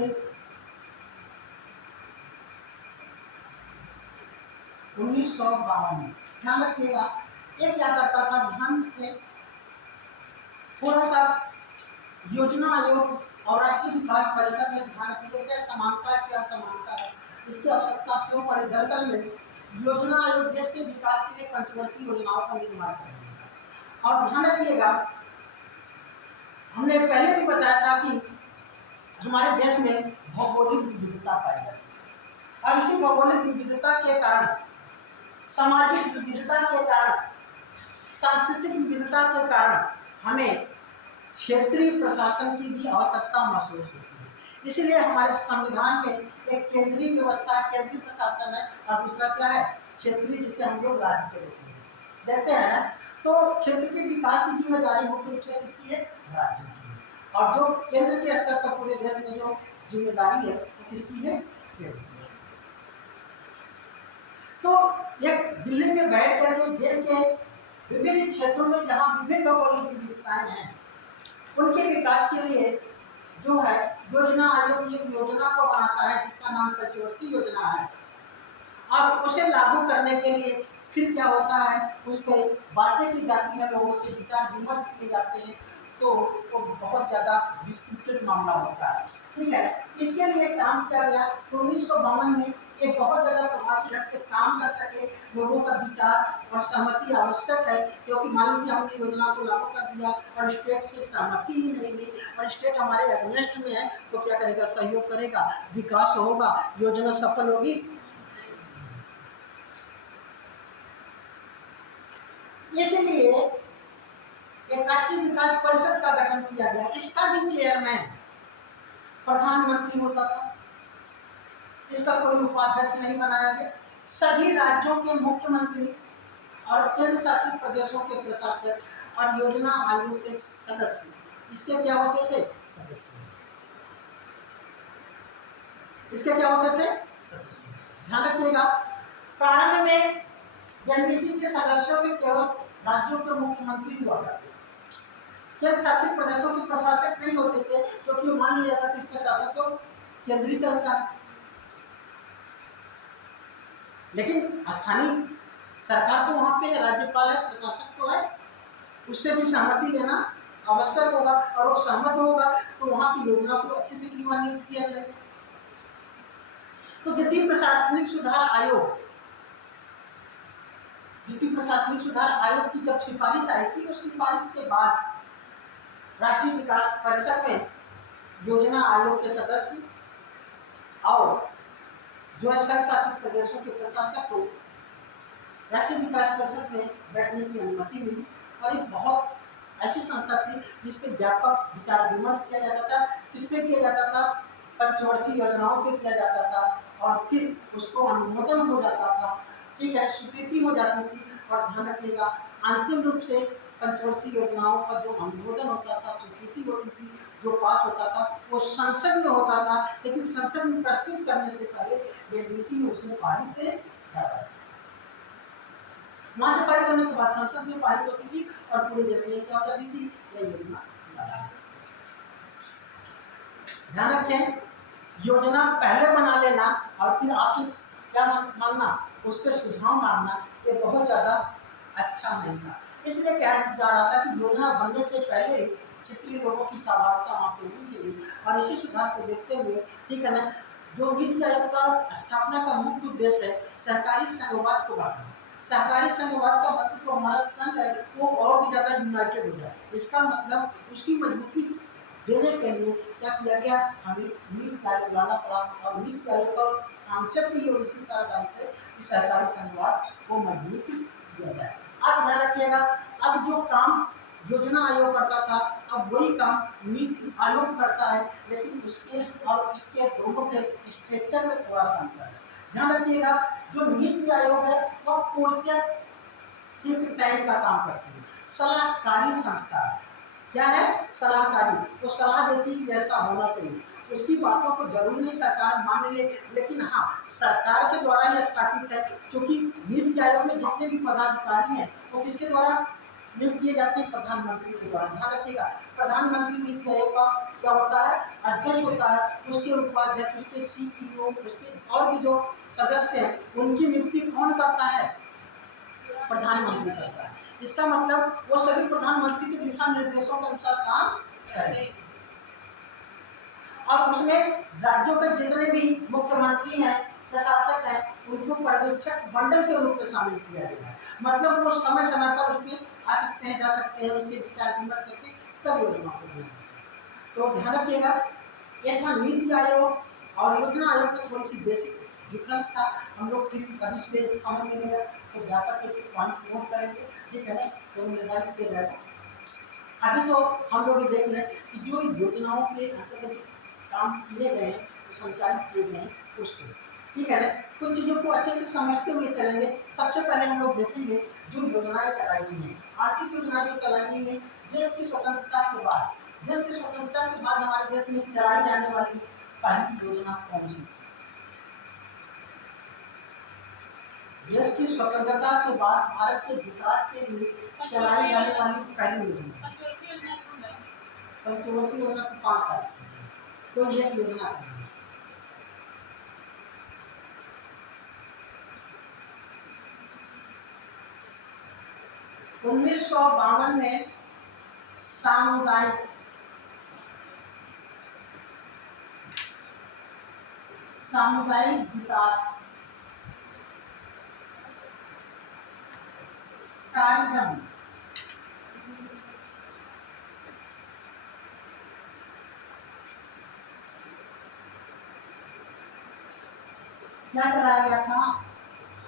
1952 में। ध्यान रखिएगा, ये क्या करता था, ध्यान से थोड़ा सा योजना आयोग और राष्ट्रीय विकास परिषद में ध्यान रखिएगा, क्या समानता है, क्या असमानता है, इसकी आवश्यकता क्यों पड़ी। दरअसल में योजना आयोग देश के विकास के लिए कंट्रोवर्सी योजनाओं का निर्माण करेगा। और ध्यान रखिएगा, हमने पहले भी बताया था कि हमारे देश में भौगोलिक विविधता पाई जाती है। अब इसी भौगोलिक विविधता के कारण, सामाजिक विविधता के कारण, सांस्कृतिक विविधता के कारण हमें क्षेत्रीय प्रशासन की भी आवश्यकता महसूस होती है। इसलिए हमारे संविधान में एक केंद्रीय व्यवस्था, केंद्रीय प्रशासन है, और दूसरा क्या है, क्षेत्रीय, जिसे हम लोग राज्य के रूप में देते हैं ना। तो क्षेत्र के विकास की जिम्मेदारी मुख्य रूप से किसकी है, राज्य की है, और जो केंद्र के स्तर पर पूरे देश में जो जिम्मेदारी है वो किसकी है, केंद्र की है। तो एक दिल्ली में बैठ करके देश के विभिन्न क्षेत्रों में जहाँ विभिन्न भौगोलिक विविधताएं हैं, उनके विकास के लिए जो है योजना आयोग एक योजना को बनाता है जिसका नाम पंचवर्षीय योजना है, और उसे लागू करने के लिए फिर क्या होता है, उस पर बातें की जाती है, लोगों से विचार विमर्श किए जाते हैं, तो वो बहुत ज़्यादा डिस्प्यूटेड मामला होता है, ठीक है। इसके लिए काम किया गया 1952 में, एक बहुत ज़्यादा प्रभावी ढंग से काम कर सके, लोगों का विचार और सहमति आवश्यक है, क्योंकि मान लीजिए हमने योजना को लागू कर दिया और स्टेट से सहमति ही नहीं ली और स्टेट हमारे अगेंस्ट में है, तो क्या करेगा, सहयोग करेगा, विकास होगा, योजना सफल होगी। इसलिए एक राष्ट्रीय विकास परिषद का गठन किया गया, इसका भी चेयरमैन प्रधानमंत्री होता था, इसका कोई उपाध्यक्ष नहीं बनाया गया। सभी राज्यों के मुख्यमंत्री और केंद्र शासित प्रदेशों के प्रशासक और योजना आयोग के सदस्य इसके क्या होते थे, सदस्य। इसके क्या होते थे, सदस्य। ध्यान रखिएगा, प्रारंभ में NDC के सदस्यों में केवल राज्यों के मुख्यमंत्री हुआ करते थे, केंद्र शासित प्रदेशों के प्रशासक नहीं होते थे, क्योंकि मान लिया जाता था इसका शासन तो केंद्रीय चलता है, लेकिन स्थानीय सरकार तो वहाँ पे राज्यपाल है, प्रशासक तो है, उससे भी सहमति लेना आवश्यक होगा, और वो सहमत होगा तो वहाँ की योजना को अच्छे से क्रियान्वित किया जाएगा। तो द्वितीय प्रशासनिक सुधार आयोग, द्वितीय प्रशासनिक सुधार आयोग की जब सिफारिश आई थी, उस सिफारिश के बाद राष्ट्रीय विकास परिषद में योजना आयोग के सदस्य और जो है संघ शासित प्रदेशों के प्रशासक को राष्ट्रीय विकास परिषद में बैठने की अनुमति मिली। और एक बहुत ऐसी संस्था थी जिस पे व्यापक विचार विमर्श किया जाता था। किस पे किया जाता था? पंचवर्षीय योजनाओं पे किया जाता था और फिर उसको अनुमोदन हो जाता था, ठीक है, स्वीकृति हो जाती थी। और ध्यान रखिएगा, अंतिम रूप से पंचवर्षीय योजनाओं का जो अनुमोदन होता था, स्वीकृति होती थी, जो पास होता था, वो संसद में होता था। लेकिन संसद में प्रस्तुत करने से पहले डीसी में उसे पारित जाता था। वहां से पारित होने के बाद संसद में पारित होती थी और पूरे देश में क्या हो जाती थी? यह योजना। ध्यान रखें, योजना पहले बना लेना और फिर ऑफिस क्या मांगना, उस पर सुझाव मांगना, ये बहुत ज़्यादा अच्छा नहीं था। इसलिए कहा जा रहा था कि योजना बनने से पहले क्षेत्रीय लोगों की सहभागिता वहाँ पर होनी चाहिए। और इसी सुधार को देखते हुए, ठीक है ना, जो नीति आयोग का स्थापना का मुख्य उद्देश्य है सहकारी संघवाद को बढ़ाना। सहकारी संघवाद का मतलब जो हमारा संघ है वो और भी ज़्यादा यूनाइटेड हो जाए। इसका मतलब उसकी मजबूती देने के लिए क्या किया गया? हमें नीति आयोग लाना पड़ा। और नीति आयोग का कॉन्सेप्ट ये इसी तरह का है कि सहकारी संघवाद को मजबूती दिया जाए। आप ध्यान रखिएगा, अब जो काम योजना आयोग करता था, अब वही काम नीति आयोग करता है, लेकिन उसके और इसके दोनों के स्ट्रक्चर में थोड़ा सा अंतर है। ध्यान रखिएगा, जो नीति आयोग है वह पूर्णतः थिंक टैंक का काम करती है, सलाहकारी संस्था है। क्या है? सलाहकारी। वो सलाह देती है कि ऐसा होना चाहिए। उसकी बातों को जरूर नहीं सरकार मान ले, लेकिन हाँ, सरकार के द्वारा ही स्थापित है। क्योंकि नीति आयोग में जितने भी पदाधिकारी हैं वो किसके द्वारा नियुक्त किए जाते हैं? प्रधानमंत्री के द्वारा। ध्यान रखिएगा, प्रधानमंत्री नीति आयोग का क्या होता है? अध्यक्ष होता है। उसके उपाध्यक्ष, उसके CEO, उसके और भी जो सदस्य हैं उनकी नियुक्ति कौन करता है? प्रधानमंत्री करता है। इसका मतलब वो सभी प्रधानमंत्री के दिशा निर्देशों के अनुसार काम करें। और उसमें राज्यों के जितने भी मुख्यमंत्री हैं, प्रशासक हैं, उनको पर्यवेक्षक मंडल के रूप में शामिल किया गया है। मतलब वो समय समय पर उसमें आ सकते हैं, जा सकते हैं, उनसे विचार विमर्श करके तब योजना को बनाते हैं। तो ध्यान रखिएगा, ये था नीति आयोग और योजना आयोग में थोड़ी सी बेसिक डिफरेंस था। हम लोग फिर कभी इसमें समझ मिलेगा तो व्यापक एक पॉइंट नोट करेंगे, ठीक है ना, तो निर्धारित किया जाएगा। अभी तो हम लोग ये देख लें कि जो योजनाओं के अंतर्गत काम किए गए हैं, संचालित किए गए हैं, उसको, ठीक है ना, कुछ चीज़ों को अच्छे से समझते हुए चलेंगे। सबसे पहले हम लोग देखेंगे जो योजनाएं चलाई गई हैं, आर्थिक योजनाएं जो चलाई गई हैं देश की स्वतंत्रता के बाद। देश की स्वतंत्रता के बाद हमारे देश में चलाई जाने वाली पहली योजना कौन सी? देश की स्वतंत्रता के बाद भारत के विकास के लिए चलाई जाने वाली पहली योजना, पंचवर्षीय योजना को 5 साल तो एक योजना है। 1952 में सामुदायिक विकास कार्यक्रम क्या चलाया गया था?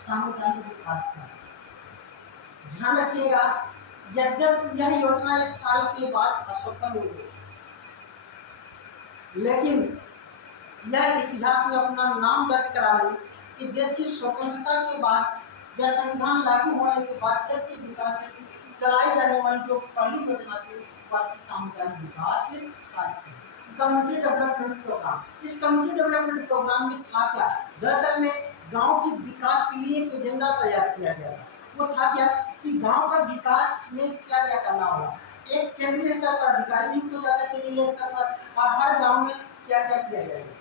सामुदायिक विकास का। ध्यान रखिएगा, यद्यपि यह योजना 1 साल के बाद असफल हो गई, लेकिन यह इतिहास में अपना नाम दर्ज करा ली कि देश की स्वतंत्रता के बाद या संविधान लागू होने के बाद देश के विकास हेतु चलाई जाने वाली जो पहली योजना थी वह सामुदायिक विकास कार्यक्रम, कम्युनिटी डेवलपमेंट प्रोग्राम। इस कम्युनिटी डेवलपमेंट प्रोग्राम में था क्या? दरअसल में गांव के विकास के लिए एक एजेंडा तैयार किया गया था। वो था क्या कि गांव का विकास में क्या क्या करना होगा। एक केंद्रीय स्तर पर अधिकारी नियुक्त हो जाते थे जिले स्तर पर, और हर गांव में क्या क्या किया जाएगा।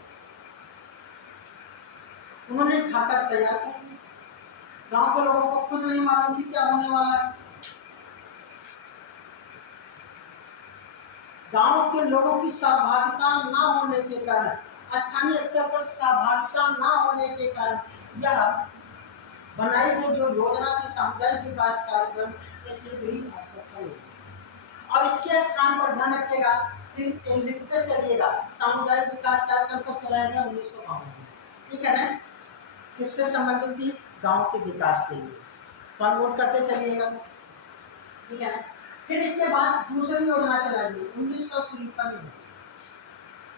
उन्होंने खाका तैयार कर दिया। गांव के लोगों को खुद नहीं मालूम कि क्या होने वाला है। गांव के लोगों की सहभागिता न होने के कारण, स्थानीय स्तर पर सहभागिता न होने के कारण यह बनाई गई जो योजना की सामुदायिक विकास कार्यक्रम ये शीघ्र ही असफल हो। और इसके स्थान पर ध्यान रखिएगा फिर ये लिखते चलिएगा। सामुदायिक विकास कार्यक्रम को चलाया गया 1952 में, ठीक है ना। किससे संबंधित थी? गांव के विकास के लिए। तो आप नोट करते चलिएगा, ठीक है ना। फिर इसके बाद दूसरी योजना चलाई गई 1953 में,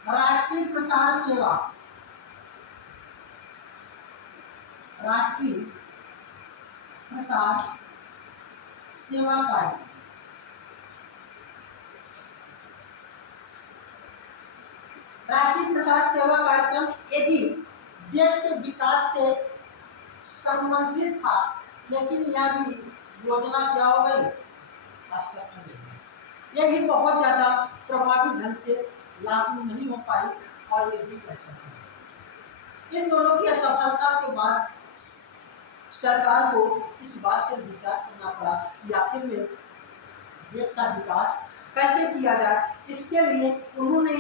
राष्ट्रीय प्रसार सेवा, राष्ट्रीय प्रसार सेवा कार्यक्रम। राष्ट्रीय प्रसार सेवा कार्यक्रम ये भी देश के विकास से संबंधित था, लेकिन यह भी योजना क्या हो गई? असफल हो गई। ये भी बहुत ज्यादा प्रभावी ढंग से लागू नहीं हो पाई और ये भी असफल हो। इन दोनों की असफलता के बाद सरकार को इस बात पर विचार करना पड़ा कि आखिर में देश का विकास कैसे किया जाए। इसके लिए उन्होंने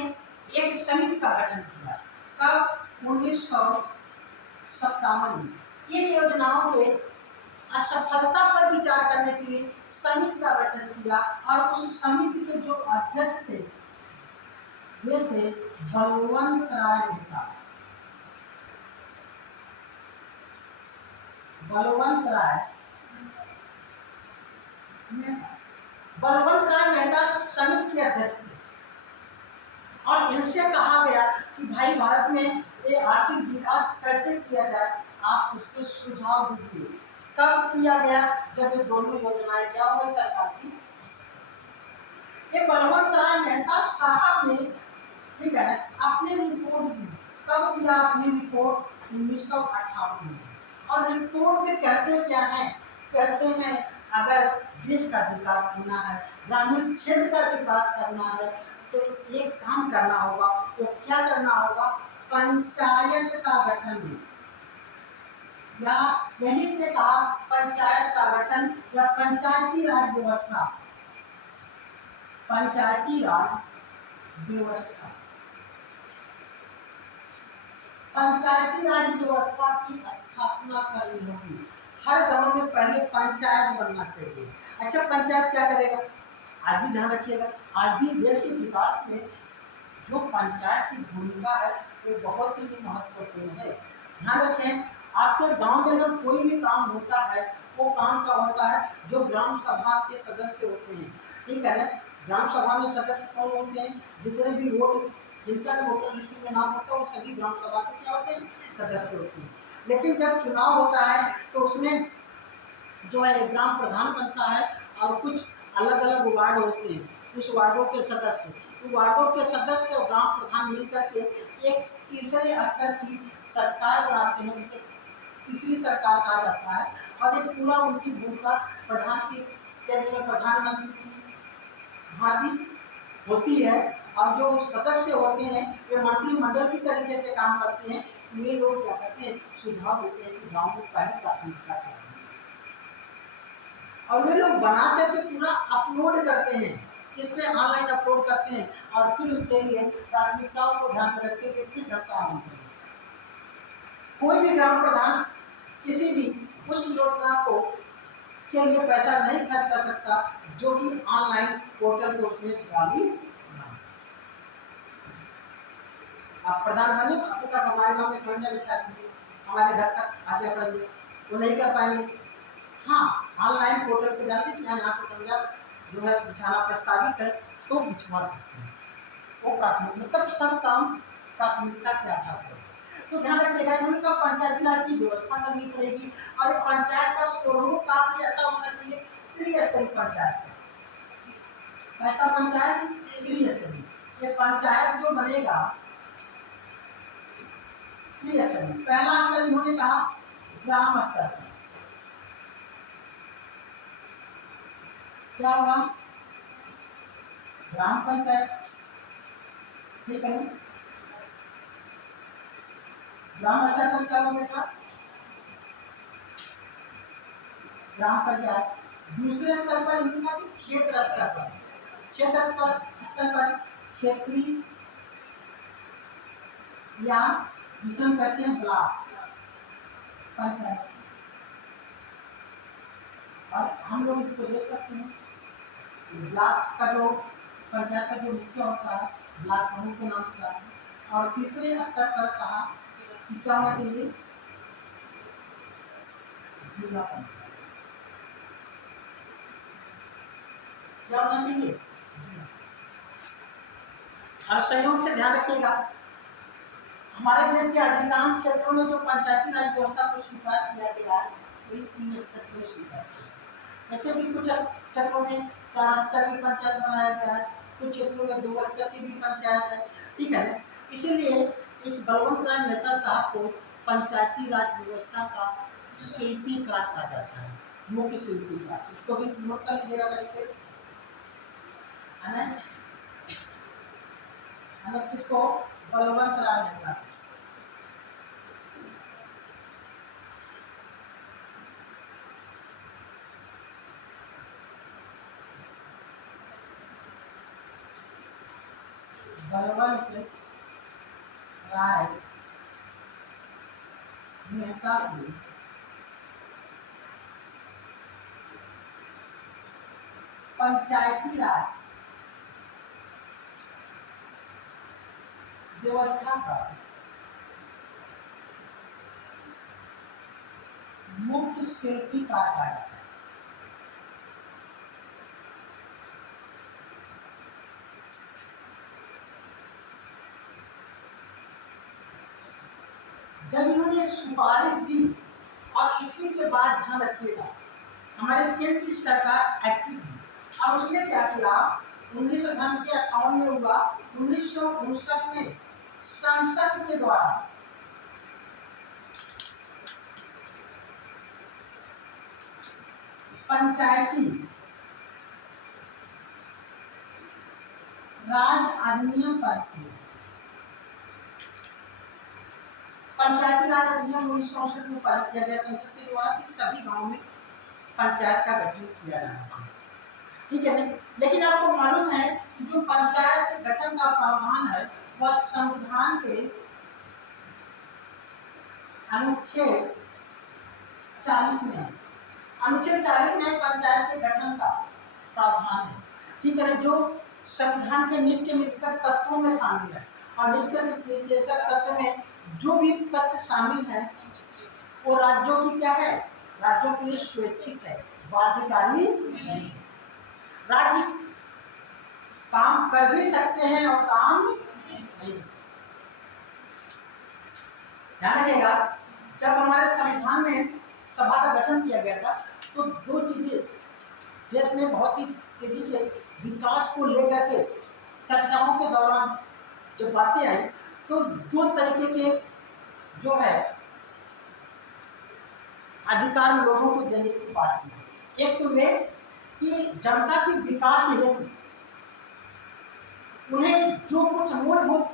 एक समिति का गठन किया। कब? 1957 में। इन योजनाओं के असफलता पर विचार करने के लिए समिति का गठन किया और उस समिति के जो अध्यक्ष थे वे थे बलवंत राय मेहता। बलवंत राय मेहता समिति के अध्यक्ष थे और इनसे कहा गया कि भाई भारत में ये आर्थिक विकास कैसे किया जाए, आप उसके सुझाव दीजिए। कब किया गया? जब ये दोनों योजनाएं क्या हो गई सरकार की। ये बलवंत राय मेहता साहब ने, ठीक है, अपनी रिपोर्ट दी। कब दिया अपनी रिपोर्ट? 1958 में। और रिपोर्ट में कहते क्या है? कहते हैं अगर देश का विकास करना है, ग्रामीण क्षेत्र का विकास करना है, तो एक काम करना होगा। तो क्या करना होगा? पंचायत का गठन, या यहीं से कहा पंचायत का गठन या पंचायती राज व्यवस्था। पंचायती राज व्यवस्था, पंचायती राज व्यवस्था की स्थापना करनी होगी। हर गांव में पहले पंचायत बनना चाहिए। अच्छा, पंचायत क्या करेगा? आज भी ध्यान रखिएगा, आज भी देश के विकास में जो पंचायत की भूमिका है वो बहुत ही महत्वपूर्ण है। ध्यान रखें, आपके गांव में अगर कोई भी काम होता है, वो काम का होता है जो ग्राम सभा के सदस्य होते हैं, ठीक है ना। ग्राम सभा में सदस्य कौन होते हैं? जितने भी वोट, जिनका वोटर लिस्ट में नाम होता है, वो सभी ग्राम सभा के क्या होते हैं? सदस्य होते हैं। लेकिन जब चुनाव होता है तो उसमें जो है ग्राम प्रधान बनता है और कुछ अलग अलग वार्ड होते हैं, उस वार्डों के सदस्य, वार्डों के सदस्य और ग्राम प्रधान मिलकर के एक तीसरे स्तर की सरकार बनाते हैं, जिसे तीसरी सरकार कहा जाता है। और एक पूरा उनकी भूमिका प्रधान की में प्रधानमंत्री की भांति होती है। और जो सदस्य होते हैं वे मंत्रिमंडल की तरीके से काम करते हैं। ये लोग क्या करते हैं? सुझाव देते हैं कि गाँव में पहले प्राथमिकता क्या है, और वे लोग बना करके पूरा अपलोड करते हैं, इसमें ऑनलाइन अपलोड करते हैं और फिर उसके लिए प्राथमिकताओं को ध्यान में रखते हुए फिर धक्का हम करते हैं। कोई भी ग्राम प्रधान किसी भी उस योजना को के लिए पैसा नहीं खर्च कर सकता जो कि ऑनलाइन पोर्टल को उसमें डाली। आप प्रधान बने, आपको कब हमारे गाँव में खंडा बिछा दीजिए, हमारे घर तक आगे पड़ेंगे, वो नहीं कर पाएंगे। हाँ, ऑनलाइन पोर्टल पर डाल दीजिए, यहाँ पे पंजाब जो है बिछाना प्रस्तावित है तो बिछवा सकते हैं। वो प्राथमिक, मतलब सब काम प्राथमिकता के आधार पर। तो ध्यान रखिएगा, इन्होंने कहा पंचायती राज की व्यवस्था करनी पड़ेगी और पंचायत का स्वरूप काफी ऐसा होना चाहिए त्रिस्तरीय पंचायत का। ऐसा पंचायत त्रिस्तरीय। ये पंचायत जो बनेगा त्रिस्तरीय। पहला स्तर इन्होंने कहा ग्राम स्तर पर। क्या होगा? ग्राम पंचायत, ठीक है। ग्राम स्तर पर क्या होगा बेटा? ग्राम पंचायत। दूसरे स्तर पर इनका क्षेत्र स्तर पर, क्षेत्र पर स्तर पर क्षेत्रीय या जिसे हम कहते हैं ब्लॉक पंचायत। और हम लोग इसको देख सकते हैं, ब्लॉक का जो पंचायत का जो मुखिया होता है ब्लॉक प्रमुख के नाम से जाता है। और तीसरे स्तर पर कहा कि क्या होना चाहिए, जिला पंचायत। क्या होना चाहिए, जिला। और सहयोग से ध्यान रखिएगा, हमारे देश के अधिकांश क्षेत्रों में जो पंचायती राज व्यवस्था को स्वीकार किया गया है, ये 3 स्तर पर स्वीकार किया गया है। ऐसे भी कुछ क्षेत्रों में 4 स्तर की पंचायत बनाया गया है, कुछ क्षेत्रों में 2 स्तर की भी पंचायत है, ठीक है ना। इसीलिए इस बलवंत राय मेहता साहब को पंचायती राज व्यवस्था का शिल्पीकार कहा जाता है, मुख्य शिल्पीकार। इसको भी नोट कर लीजिएगा बैठ है ना। हमें किसको, बलवंत राय मेहता। बलवंत राय मेहता को पंचायती राज व्यवस्था का मुख्य शिल्पीकार कहा जाता है। जब इन्होंने सुपारिश दी, और इसी के बाद ध्यान रखिएगा हमारे केंद्र की सरकार एक्टिव हुई, और उसने क्या किया, 1958 में हुआ, 1959 में संसद के द्वारा पंचायती राज अधिनियम पर पंचायती राज अधिनियम 1964 में पारित किया गया संसद के द्वारा कि सभी गांवों में पंचायत का गठन किया जाना चाहिए, ठीक है ना। लेकिन आपको मालूम है कि जो पंचायत के गठन का प्रावधान है वह संविधान के अनुच्छेद 40 में है। अनुच्छेद 40 में पंचायत के गठन का प्रावधान है, ठीक है ना, जो संविधान के नीति के निर्देशक तत्वों में शामिल है। और नीति के निर्देशक तत्व में जो भी तथ्य शामिल है वो राज्यों की क्या है, राज्यों के लिए स्वैच्छिक है, बाध्यकारी नहीं। राज्य काम कर भी सकते हैं और काम नहीं। ध्यान रखिएगा, जब हमारे संविधान में सभा का गठन किया गया था तो 2 चीजें देश में बहुत ही तेजी से विकास को लेकर के चर्चाओं के दौरान जब बातें आई तो 2 तरीके के जो है अधिकार लोगों को देने की बात की। एक तो वे कि जनता के विकास हेतु उन्हें जो कुछ मूलभूत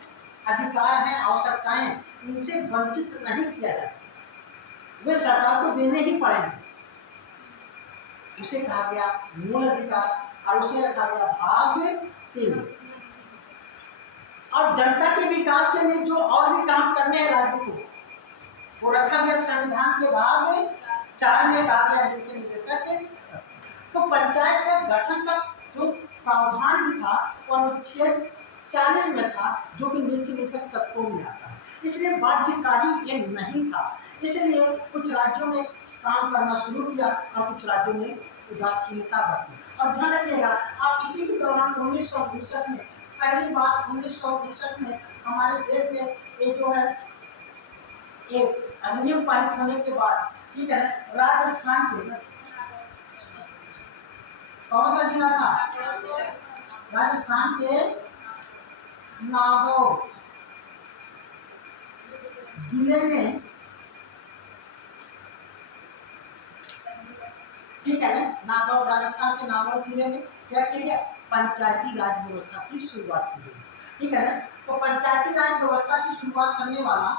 अधिकार हैं, आवश्यकताएं, इनसे वंचित नहीं किया जा सकता, वे सरकार को देने ही पड़ेंगे। उसे कहा गया मूल अधिकार, और उसे रखा गया भाग 3। और जनता के विकास के लिए जो और भी काम करने हैं राज्य को, वो रखा गया संविधान के भाग 4 में कहा गया, जिसके निर्देशक। तो पंचायत का गठन का जो प्रावधान भी था वो अनुच्छेद 40 में था, जो कि नीति निर्देशक तत्वों में आता है, इसलिए बाध्यकारी ये नहीं था। इसलिए कुछ राज्यों ने काम करना शुरू किया और कुछ राज्यों ने उदासीनता बरती। और ध्यान रखिएगा, आप इसी के दौरान 1959 में पहली बार 1959 में हमारे देश में ये जो है ये अधिनियम पारित होने के बाद, ठीक है, राजस्थान के कौन सा जिला था, राजस्थान के नागौर जिले में, ठीक है ना, नागौर, राजस्थान के नागौर जिले में क्या किया गया, पंचायती राज व्यवस्था की शुरुआत की गई, ठीक है ना। तो पंचायती राज व्यवस्था की शुरुआत करने वाला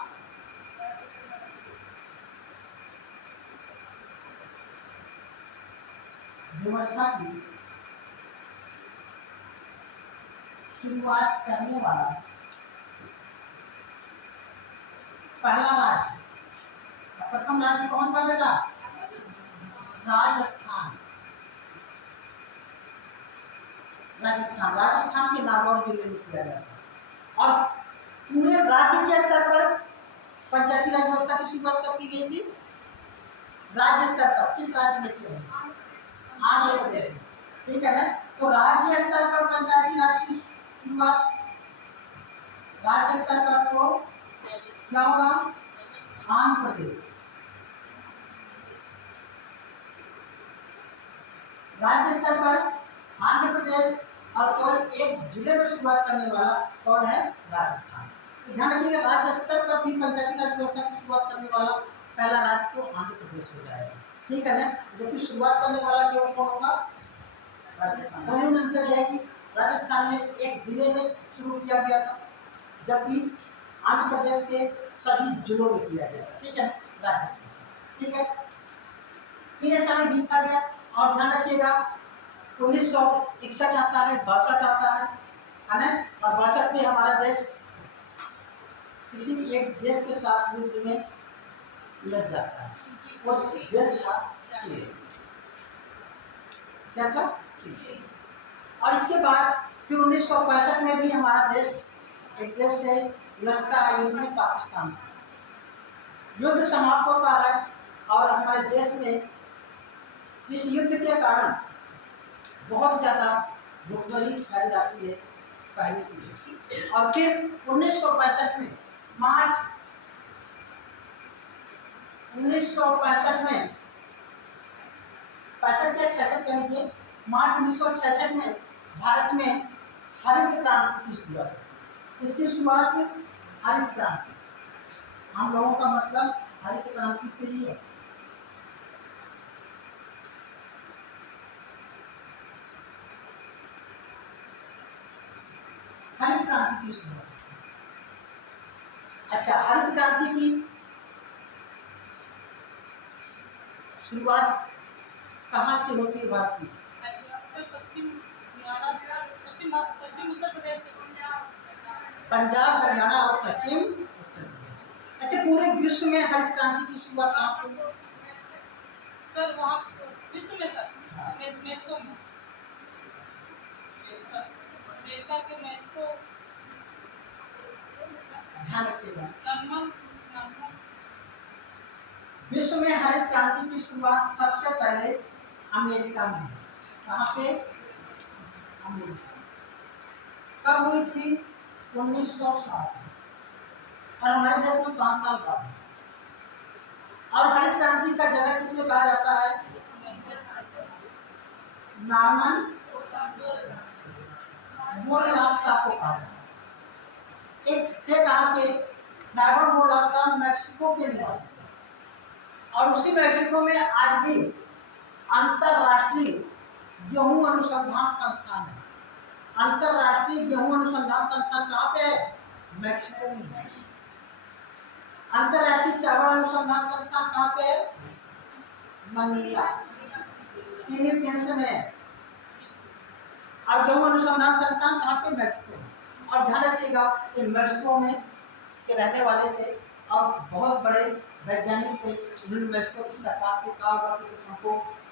व्यवस्था की शुरुआत करने वाला पहला राज्य, प्रथम राज्य कौन था बेटा, राजस्थान। राजस्थान, राजस्थान के नागौर जिले में किया गया था। और पूरे राज्य के स्तर पर पंचायती राज व्यवस्था की शुरुआत कब की गई थी? राज्य स्तर पर। किस राज्य में किया गया? आंध्र प्रदेश। ठीक है ना? तो राज्य स्तर पर पंचायती राज की शुरुआत, राज्य स्तर पर तो क्या होगा? आंध्र प्रदेश। राज्य स्तर पर आंध्र प्रदेश, और केवल एक जिले में शुरुआत करने वाला कौन है? राजस्थान। तो ध्यान रखिएगा, राज्य स्तर पर भी पंचायती राज व्यवस्था की शुरुआत करने वाला पहला राज्य तो आंध्र प्रदेश हो जाएगा। ठीक है ना? जबकि शुरुआत करने वाला केवल कौन होगा? राजस्थान। दोनों में अंतर यह है कि राजस्थान में एक जिले में शुरू किया गया था, जबकि आंध्र प्रदेश के सभी जिलों में किया गया था। ठीक है ना? राजस्थान। ठीक है, फिर ये समय बीतता गया और ध्यान रखिएगा 1961 आता है, 62 आता है ना? और 62 में हमारा देश किसी एक देश के साथ युद्ध में उलझ जाता है। वो देश था चीन। क्या था? चीन। और इसके बाद फिर 1965 में भी हमारा देश एक देश से उलझता है युद्ध में, पाकिस्तान से। युद्ध समाप्त होता है और हमारे देश में इस युद्ध के कारण बहुत ज़्यादा भुखमरी फैल जाती है पहले की। और फिर 1965 में मार्च 1965 में 65 या 66 कह लीजिए, मार्च 1966 में भारत में हरित क्रांति की शुरुआत हुई। इसकी शुरुआत हरित क्रांति, हम लोगों का मतलब हरित क्रांति से ही है। हरित क्रांति की शुरुआत। अच्छा, हरित क्रांति की शुरुआत कहाँ से होती है भारत में? पंजाब, हरियाणा और पश्चिम उत्तर प्रदेश। अच्छा, पूरे विश्व में हरित क्रांति की शुरुआत कहाँ पे हुई? सर वहाँ विश्व में सर मेक्सिको में, अमेरिका के मेक्सिको। ध्यान रखिएगा, नॉर्मल विश्व में हरित क्रांति की शुरुआत सबसे पहले अमेरिका में। कहाँ पे? अमेरिका। कब हुई थी? 1960। और हमारे देश में 5 साल बाद। और हरित क्रांति का जगह किसे कहा जाता है? नॉर्मन बोरलाग को कहा जाता है। एक थे कहाँ के? नॉर्मन बोरलाग मैक्सिको के निवासी। और उसी मैक्सिको में आज भी अंतरराष्ट्रीय गेहूं अनुसंधान संस्थान है। अंतरराष्ट्रीय गेहूं अनुसंधान संस्थान कहाँ पे है? मैक्सिको में है। अंतरराष्ट्रीय चावल अनुसंधान संस्थान कहाँ पे है? मनीला, फिलीपींस में। और गेहूं अनुसंधान संस्थान कहाँ पे? मैक्सिको में। और ध्यान रखिएगा कि मैक्सिको में के रहने वाले थे और बहुत बड़े वैज्ञानिक थे। उन्होंने मैक्सिको की सरकार से कहा होगा कि हमको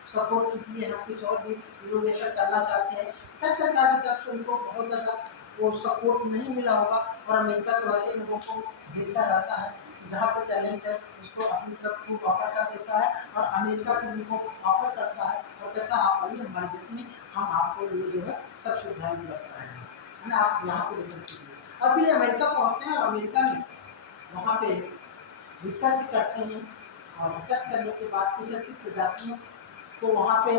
सपोर्ट कीजिए, हम कुछ और भी इनोवेशन करना चाहते हैं। शायद सरकार की तरफ से उनको बहुत ज़्यादा वो सपोर्ट नहीं मिला होगा। और अमेरिका तो वैसे ही लोगों को देखता रहता है, जहाँ पर टैलेंट है उसको अपनी तरफ खूब ऑफर कर देता है। और अमेरिका भी उनको ऑफर करता है और कहता है आप आइए हमारे देश में, हम आपको ये जो है सब सुविधाएं उपलब्ध कराएंगे, है ना, आप यहाँ पर रिसर्च कीजिए। और फिर अमेरिका पहुँचते हैं और अमेरिका में वहाँ पे रिसर्च करते हैं। और रिसर्च करने के बाद कुछ ऐसी प्रजातियों को वहाँ पे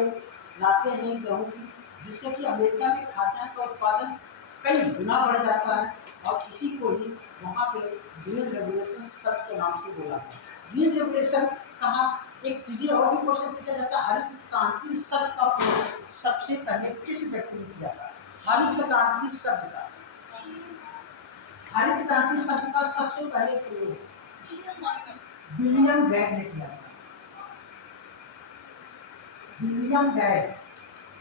लाते हैं गेहूँ की, जिससे कि अमेरिका में खाद्यान्न का उत्पादन कई गुना बढ़ जाता है। और इसी को ही वहाँ पे ग्रीन रेवोल्यूशन शब्द के नाम से बोला है। ग्रीन रेवोल्यूशन कहाँ? एक चीज़ें और भी क्वेश्चन पूछा जाता है, हरित क्रांति शब्द का प्रयोग सबसे पहले किस व्यक्ति ने किया था? हरित क्रांति शब्द का, हरित क्रांति शब्द का सबसे पहले प्रयोग विलियम बैग ने किया था। विलियम बैग,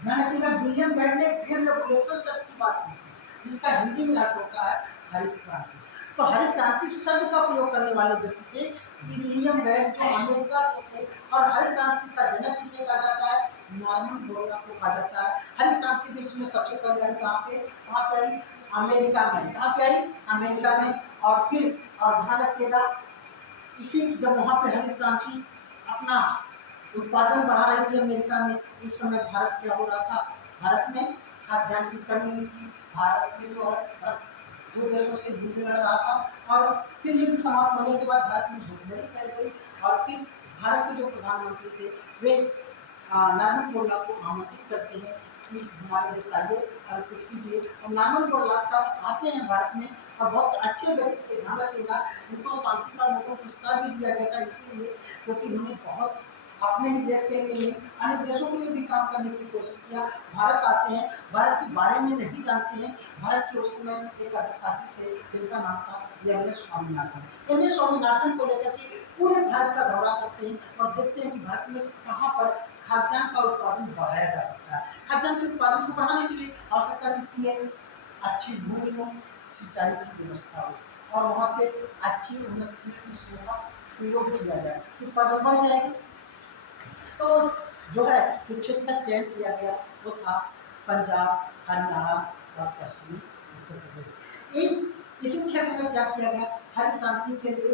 ध्यान रखिएगा, विलियम बैग ने ग्रीन रेवोल्यूशन शब्द की बात की थी, जिसका हिंदी में अर्थ होता है हरित क्रांति। तो हरित क्रांति शब्द का प्रयोग करने वाले व्यक्ति थे विलियम बैग, जो अमेरिका के थे। और हरित क्रांति का जनक किसे कहा जाता है? नॉर्मन बोर्लाग को कहा जाता है। हरित क्रांति बीच में सबसे पहले आई कहाँ पे? वहाँ पे आई अमेरिका में। कहाँ पे आई? अमेरिका में। और फिर और ध्यान रखिएगा, इसी जब वहाँ पे हरित क्रांति अपना उत्पादन बढ़ा रही थी अमेरिका में, उस समय भारत क्या हो रहा था? भारत में खाद्यान्न की कमी हुई थी। भारत में जो है भारत दो देशों से युद्ध लड़ रहा था और फिर युद्ध समाप्त होने के बाद भारत में भूखमरी फैल गई और फिर भारत के जो प्रधानमंत्री थे वे नॉर्मन बोरलॉग को आमंत्रित करते हैं कि हमारे देश आइए और कुछ कीजिए। और नॉर्मन बोरलॉग साहब आते हैं भारत में और बहुत अच्छे व्यक्ति थे। ध्यान रखिएगा, उनको शांति का नोबेल पुरस्कार भी दिया गया था इसीलिए क्योंकि उन्होंने बहुत अपने ही देश के लिए नहीं अन्य देशों के लिए भी काम करने की कोशिश किया। भारत आते हैं, भारत के बारे में नहीं जानते हैं। भारत के उस समय एक अर्थशास्त्री थे जिनका नाम था M S Swaminathan. M S Swaminathan को लेकर के पूरे भारत का दौरा करते हैं और देखते हैं कि भारत में कहाँ पर खाद्यान्न का उत्पादन बढ़ाया जा सकता है। खाद्यान्न के उत्पादन को बढ़ाने के लिए आवश्यकता किसकी है? अच्छी भूमि हो, सिंचाई की व्यवस्था हो और वहाँ पे अच्छी उन्नत किस्मों का प्रयोग किया जाए, उत्पादन बढ़ जाएगा। तो जो है जो क्षेत्र का चयन किया गया वो था पंजाब, हरियाणा और पश्चिमी उत्तर प्रदेश। इसी क्षेत्र में क्या किया गया? हरित क्रांति के लिए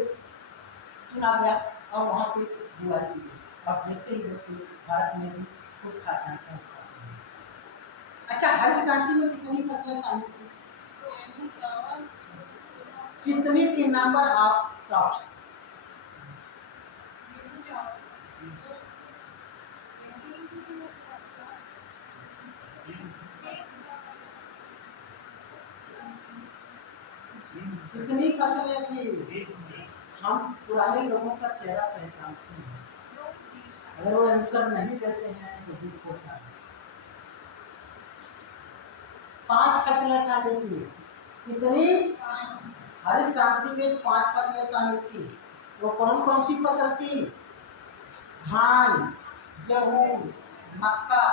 चुना गया और वहाँ पे बुआई की गई और देखते ही देखते भारत में भी खूब खाद्यान्न का उत्पादन हुआ। अच्छा, हरित क्रांति में कितनी फसलें शामिल थी? गेहूं, चावल, कितनी थी? Number of crops? कितनी फसलें थी? हम पुराने लोगों का चेहरा पहचानते हैं, अगर वो आंसर नहीं देते हैं तो दुख होता है। 5 फसलें शामिल थी। कितनी? हरित क्रांति में 5 फसलें शामिल थी। वो कौन कौन सी फसल थी? धान, गेहूं, मक्का,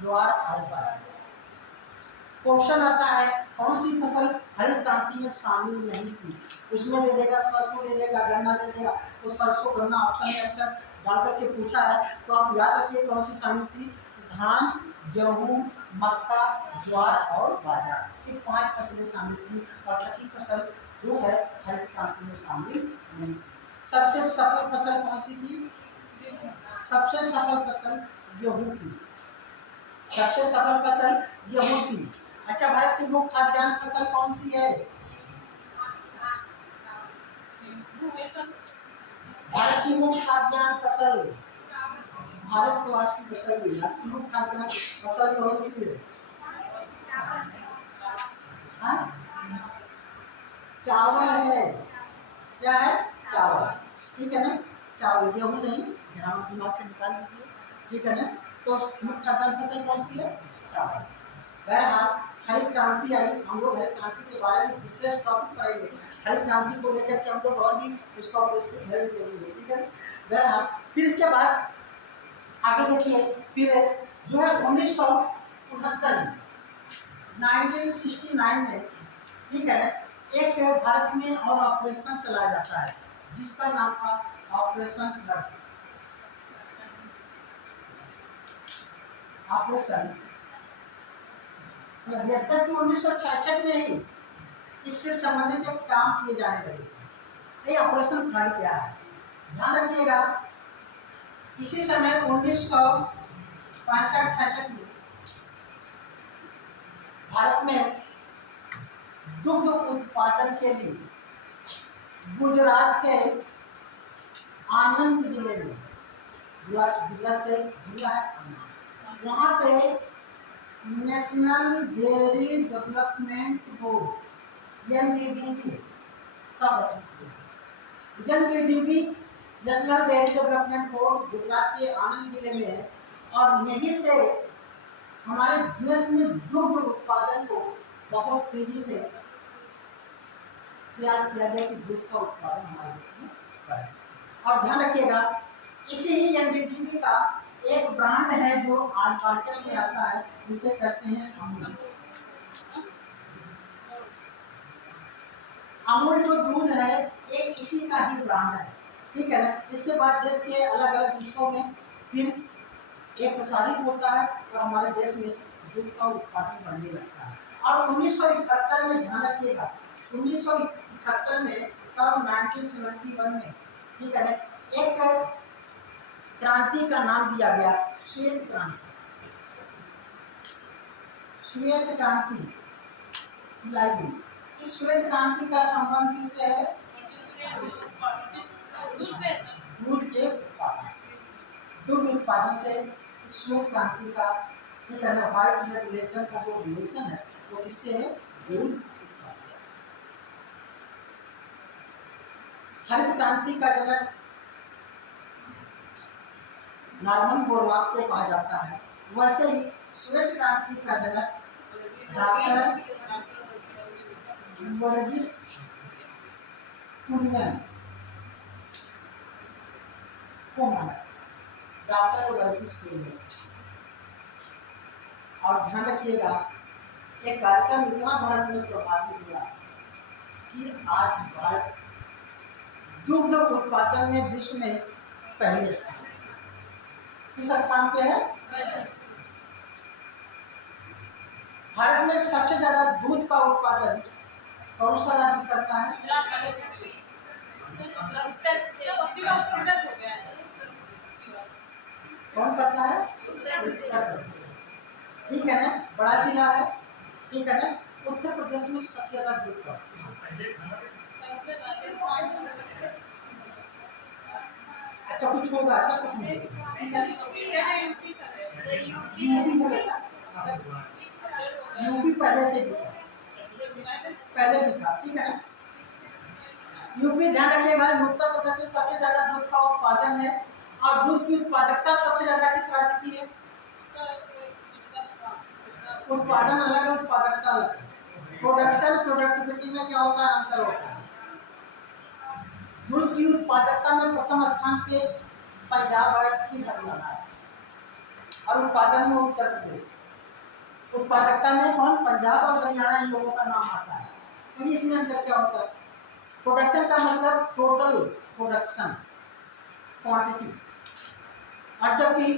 ज्वार और बाजरा। क्वेश्चन आता है कौन सी फसल हरित क्रांति में शामिल नहीं थी? उसमें दे देगा सरसों, दे देगा गन्ना, दे देगा। तो सरसों गन्ना ऑप्शन में अक्सर डाल करके पूछा है तो आप याद रखिए कौन सी शामिल थी। धान, गेहूं, मक्का, ज्वार और बाजरा, ये 5 फसलें शामिल थी और छठी फसल जो है हरित क्रांति में शामिल नहीं थी। सबसे सफल फसल कौन सी थी? सबसे सफल फसल गेहूं थी। सबसे सफल फसल गेहूं थी। अच्छा, भारत की मुख्य खाद्यान्न फसल कौन सी है? भारत की मुख्य खाद्यान्न फसल, भारतवासी बताइए आपकी मुख्य खाद्यान्न फसल कौन सी है? हाँ? चावल है। क्या है? चावल। ठीक है ना? चावल, गेहूं नहीं, ध्यान दिमाग से निकाल दीजिए। ठीक है ना? तो मुख्य खाद्यान्न फसल कौन सी है? चावल। बहरहाल हरित क्रांति आई, हम लोग हरित क्रांति के बारे में विशेष टॉपिक पढ़ेंगे। हरित क्रांति को लेकर के हम लोग और भी उसका विस्तृत करेंगे। ठीक है? बहरहाल फिर इसके बाद आगे देखिए, फिर जो है 1969 1969 में, ठीक है, एक भारत में और ऑपरेशन चलाया जाता है जिसका नाम था ऑपरेशन फ्लड। ऑपरेशन 1966 में ही इससे संबंधित एक काम किए जाने लगे थे। ये ऑपरेशन फ्लड क्या है? ध्यान रखिएगा, इसी समय 1965-66 में भारत में दुग्ध उत्पादन के लिए गुजरात के आनंद जिले में, गुजरात के जिला है आनंद, वहाँ पे national dairy development board NDDB का गठन किया। NDDB national dairy development board Gujarat के आनंद जिले में है और यहीं से हमारे देश में दुग्ध उत्पादन को बहुत तेजी से प्रयास किया गया कि दूध का उत्पादन हमारे देश में बढ़े। और ध्यान रखिएगा, इसी ही NDDB का एक ब्रांड है जो आज मार्केट में आता है, जिसे कहते हैं अमूल। अमूल जो दूध है एक इसी का ही ब्रांड है। ठीक है ना? इसके बाद देश के अलग अलग हिस्सों में फिर ये प्रसारित होता है और हमारे देश में दूध का उत्पादन बढ़ने लगता है। और 1971 में ध्यान रखिएगा, 1971 में तब 1971 में, ठीक है ना, एक क्रांति का नाम दिया गया श्वेत क्रांति। श्वेत क्रांति लाई गई। इस श्वेत क्रांति का संबंध किससे है? दूध के उत्पादन से, दुग्ध उत्पादन से इस श्वेत क्रांति का, ठीक है ना, व्हाइट रेगुलेशन का जो रिलेशन है वो किससे है? दूध उत्पादन से। हरित क्रांति का जनक नॉर्मन बोरलॉग को कहा जाता है, वैसे ही श्वेत क्रांति का जनक डॉक्टर वर्गीस कुरियन को माना, डॉक्टर वर्गीस कुरियन। और ध्यान रखिएगा, एक कार्यक्रम इतना भारत में प्रभावित हुआ कि आज भारत दुग्ध उत्पादन में विश्व में पहले स्थान, किस स्थान पे है? भारत में सबसे ज्यादा दूध का उत्पादन कौन सा राज्य करता है? कौन करता है? उत्तर प्रदेश। ठीक है ना, बड़ा जिला है, ठीक है ना। उत्तर प्रदेश में सबसे ज्यादा दूध का, अच्छा कुछ होगा ऐसा कुछ नहीं, ठीक है। यूपी पहले से भी था, पहले भी था, ठीक है ना। यूपी ध्यान रखिएगा, उत्तर प्रदेश में सबसे ज्यादा दूध का उत्पादन है और दूध की उत्पादकता सबसे ज्यादा किस राज्य की है? उत्पादन अलग है, उत्पादकता अलग है। प्रोडक्शन प्रोडक्टिविटी में क्या होता है? अंतर होता है। दूध की उत्पादकता में प्रथम स्थान पे पंजाब है, फिर हरियाणा है, और उत्पादन में उत्तर प्रदेश। उत्पादकता में कौन? पंजाब और हरियाणा, इन लोगों का नाम आता है। लेकिन इसमें अंतर क्या होता है? प्रोडक्शन का मतलब टोटल प्रोडक्शन क्वांटिटी, और जबकि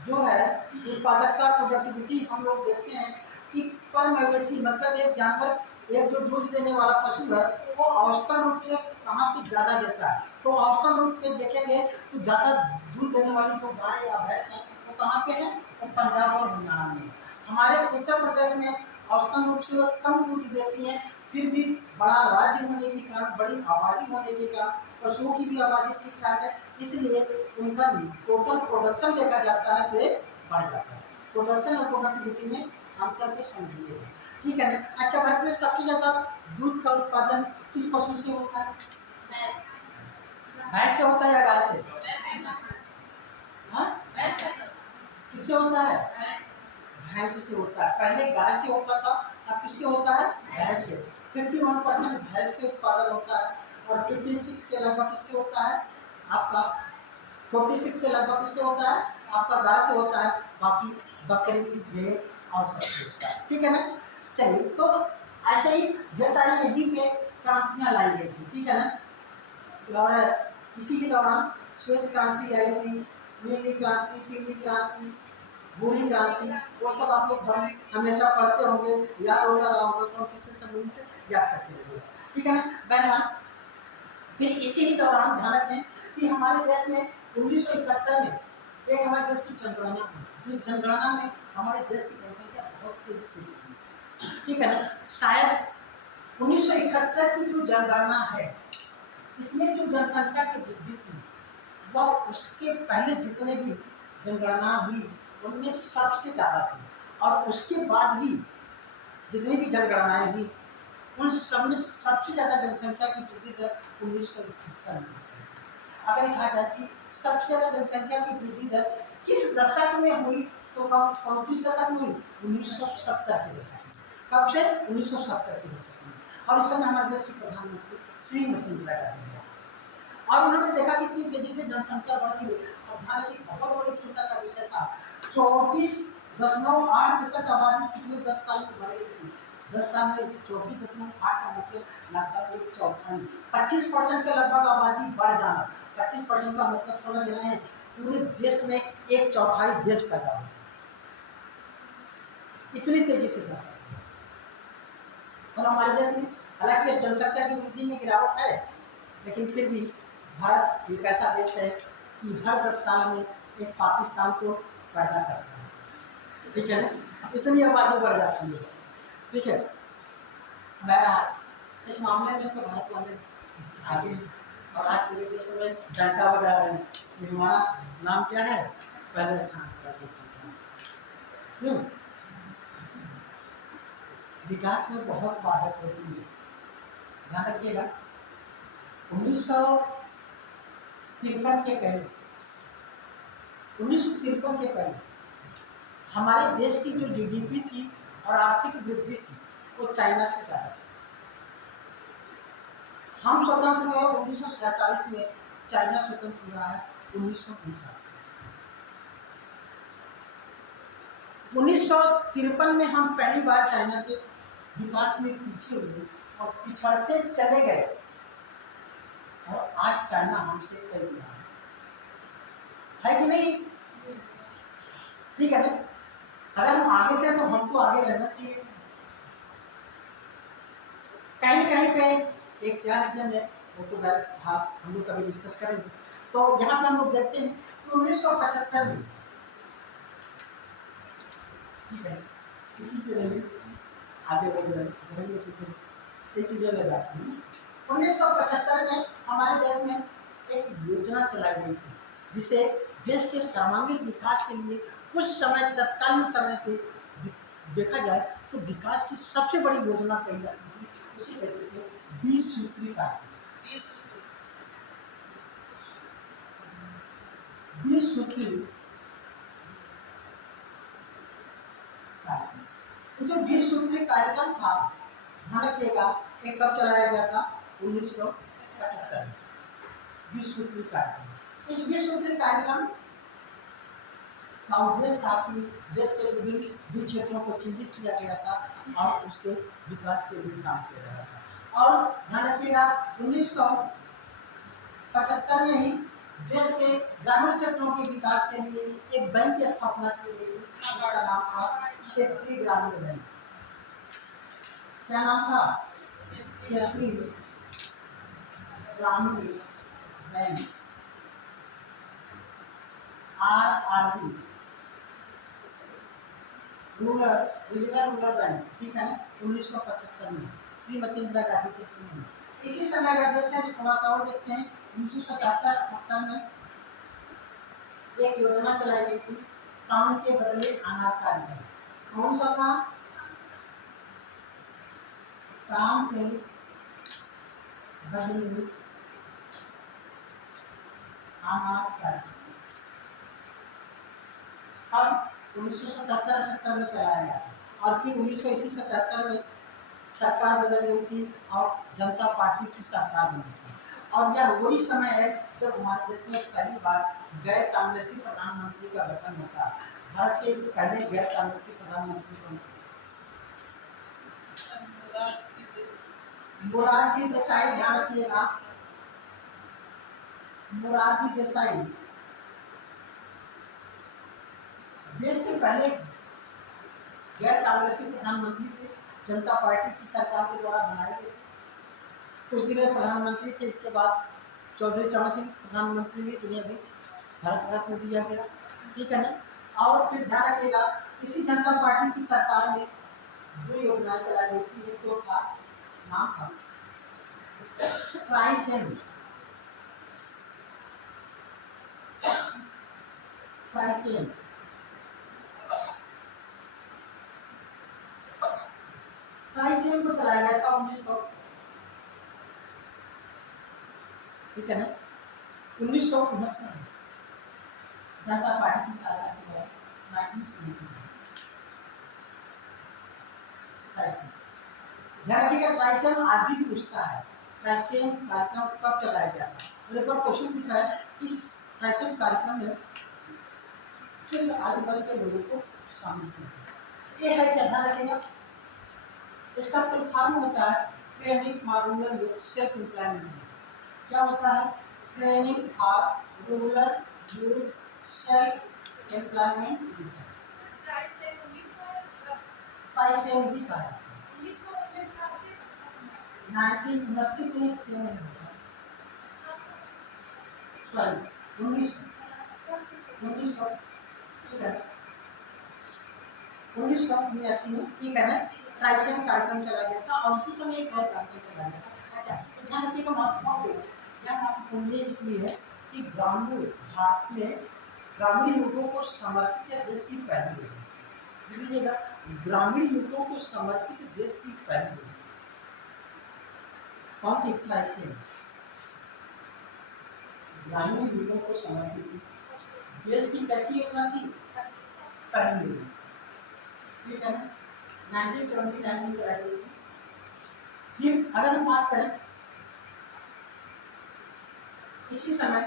जो है उत्पादकता प्रोडक्टिविटी हम लोग देखते हैं कि पर मवेशी मतलब एक जानवर, एक जो दूध देने वाला पशु है वो औसतन रूप से कहाँ पे ज़्यादा देता है? तो औसतन रूप पे देखेंगे तो ज़्यादा दूध देने वाली जो गाय या भैंस है वो कहाँ पे है? वो पंजाब और हरियाणा में है। हमारे उत्तर प्रदेश में औसतन रूप से वो कम दूध देती हैं, फिर भी बड़ा राज्य होने के कारण, बड़ी आबादी होने के कारण, पशुओं की भी आबादी ठीक ठाक है, इसलिए उनका टोटल प्रोडक्शन देखा जाता है तो बढ़ जाता है। प्रोडक्शन और प्रोडक्टिविटी में अंतर को समझिएगा, ठीक है ना। अच्छा, भारत में सबसे ज्यादा दूध का उत्पादन किस पशु से होता है? भैंस से होता है या गाय से? हाँ, किससे होता है? भैंस से होता है। पहले गाय से होता था, अब किससे होता है? भैंस से। 51% भैंस से उत्पादन होता है और 56 के लगभग किससे होता है? आपका 46 के लगभग किससे होता है? आपका गाय से होता है, बाकी बकरी, भेड़ और सबसे होता है, ठीक है ना। चलिए, तो ऐसे ही ढेर सारी यही पे क्रांतियाँ लाई गई थी, ठीक है ना। और इसी के दौरान श्वेत क्रांति आई थी, नीली क्रांति, पीली क्रांति, भूरी क्रांति, वो सब आप लोग हमेशा पढ़ते होंगे, याद होता रहा होगा, तो किससे संबंधित याद करते रहिए, ठीक है ना। बहरहाल फिर इसी के दौरान ध्यान रखें कि हमारे देश में 1971 में एक हमारे देश की जनगणना हुई। इस जनगणना में हमारे देश की जनसंख्या बहुत तेजी से बढ़ी, ठीक है ना। शायद 1971 की जो जनगणना है, इसमें जो जनसंख्या की वृद्धि थी वह उसके पहले जितने भी जनगणना हुई उनमें सबसे ज़्यादा थी, और उसके बाद भी जितनी भी जनगणनाएं हुई उन सब में सबसे ज़्यादा जनसंख्या की वृद्धि दर 1971 में। अगर कहा जाए कि सबसे ज़्यादा जनसंख्या की वृद्धि दर किस दशक में हुई, तो कब किस दशक में हुई? 1970 के दशक में। कब से? 1970 के दशक में। और इस समय हमारे देश के प्रधानमंत्री श्रीमती इंदिरा गांधी हैं, और उन्होंने देखा कि इतनी तेजी से जनसंख्या बढ़ रही है, और ध्यान की बहुत बड़ी चिंता का विषय था। 24.8% आबादी पिछले 10 साल में बढ़ गई थी। 10 साल में 24.8 का मतलब लगभग एक चौथाई, 25% के लगभग आबादी बढ़ जाना। 25% का मतलब समझ रहे हैं पूरे देश में 1/4 देश पैदा हो गया, इतनी तेजी से जनसंख्या। और हमारे देश में हालांकि अब जनसंख्या की वृद्धि में गिरावट है, लेकिन फिर भी भारत एक ऐसा देश है कि हर 10 साल में एक पाकिस्तान को पैदा करता है, ठीक है ना, इतनी आबादी बढ़ जाती है, ठीक है। बहरहाल इस मामले में तो भारत वाले आगे हैं और आज पूरे विश्व में डंका बजा रहे हैं कि हमारा नाम क्या है, पहले स्थान पर जनसंख्या। क्यों? विकास में बहुत बाधक होती है। ध्यान रखिएगा, 1953 के पहले हमारे देश की जो जीडीपी थी और आर्थिक वृद्धि थी वो चाइना से ज़्यादा थी। हम स्वतंत्र हुए 1947 में, चाइना स्वतंत्र हुआ है 1949 में। 1953 में हम पहली बार चाइना से विकास में पीछे हुए और पिछड़ते चले गए, और आज चाइना हमसे कई गुना है कि नहीं? ठीक है ना? अगर हम आगे थे तो हमको आगे रहना चाहिए। कहीं न कहीं पे एक क्या रीजन है, वो तो हम लोग कभी डिस्कस करेंगे। तो यहाँ पे हम लोग देखते हैं कि 1975 में, ठीक है, इसी पे रहिए, आगे बढ़ेंगे तो फिर ये चीज़ें ले जाती हैं। 1975 में हमारे देश में एक योजना चलाई गई थी, जिसे देश के सर्वांगीण विकास के लिए कुछ समय, तत्कालीन समय के देखा जाए तो विकास की सबसे बड़ी योजना कही जाती थी, उसे कहते थे 20 सूत्री कार्यक्रम। 20 सूत्री कार्यक्रम, जो 20 सूत्री कार्यक्रम था, ध्यान रखिएगा, एक कब चलाया गया था? 1975 में 20 सूत्री कार्यक्रम। इस 20 सूत्री कार्यक्रम का उद्देश्य था कि देश के विभिन्न क्षेत्रों को चिन्हित किया गया था और उसके विकास के लिए काम किया जा रहा था। और ध्यान रखिएगा, 1975 में ही देश के ग्रामीण क्षेत्रों के विकास के लिए एक बैंक की स्थापना की गई, जिसका नाम था क्षेत्रीय ग्रामीण बैंक। क्या नाम था? क्षेत्रीय ग्रामीण bank, RRB, regional rural bank, ठीक है ना, 1975 में श्रीमती इंदिरा गांधी के समय में। इसी समय अगर देखते हैं तो थोड़ा सा और देखते हैं, 1977-78 में एक योजना चलाई गई थी, काम के बदले अनाज कार्यक्रम। कौन सा था? काम के बदले अनाज कार्यक्रम। अब 1977-78 में चलाया गया था, और फिर 1977 में सरकार बदल गई थी और जनता पार्टी की सरकार बनी थी। और यह वही समय है जब हमारे देश में पहली बार गैर कांग्रेसी प्रधानमंत्री का गठन होता है। भारत के पहले गैर कांग्रेसी प्रधानमंत्री कौन थे? मोरारजी देसाई। ध्यान रखिएगा, मोरारजी देसाई देश के पहले गैर कांग्रेसी प्रधानमंत्री थे, जनता पार्टी की सरकार के द्वारा बनाए गए थे। कुछ दिन प्रधानमंत्री थे, इसके बाद चौधरी चरण सिंह प्रधानमंत्री हुए, जिन्हें भी भारत रत्न दिया गया, ठीक है ना। और फिर ध्यान रखिएगा, इसी जनता पार्टी की सरकार में 2 योजनाएं चलाई गई थी। एक तो था, नाम था ट्राइसेम। ट्राइसेम को चलाया गया था 1900, ठीक है ना, 1969 जनता पार्टी की सरकार के द्वारा 1970। ध्यान रखिएगा, ट्राइसेम आज भी पूछता है ट्राइसेम कार्यक्रम कब चलाया गया था। और एक बार क्वेश्चन पूछा है, इस ट्राइसेम कार्यक्रम में किस आयु वर्ग के लोगों को शामिल किया गया? ये है क्या? ध्यान रखिएगा, इसका फुल फॉर्म होता है training for rural youth self employment. क्या होता है? Training for rural youth self employment division, TRYSEM भी कहा जाता है। 1929 में सेवन सॉरी 1900 ठीक है 1979 में ठीक है ना ट्राइसेम कार्यक्रम चला गया था और उसी समय एक और कार्यक्रम चला गया था। अच्छा तो ध्यान रखिएगा महत्वपूर्ण यह महत्वपूर्ण इसलिए है कि ग्रामीण भारत में ग्रामीण लोगों को समर्पित देश की पहली योजना लीजिएगा ग्रामीण लोगों को समर्पित देश की पहली योजना कौन थी ट्राइसेम ग्रामीण लोगों को समर्पित देश की कैसी योजना थी पहली योजना ठीक है ना 1979 में चलाई गई थी। फिर अगर हम बात करें इसी समय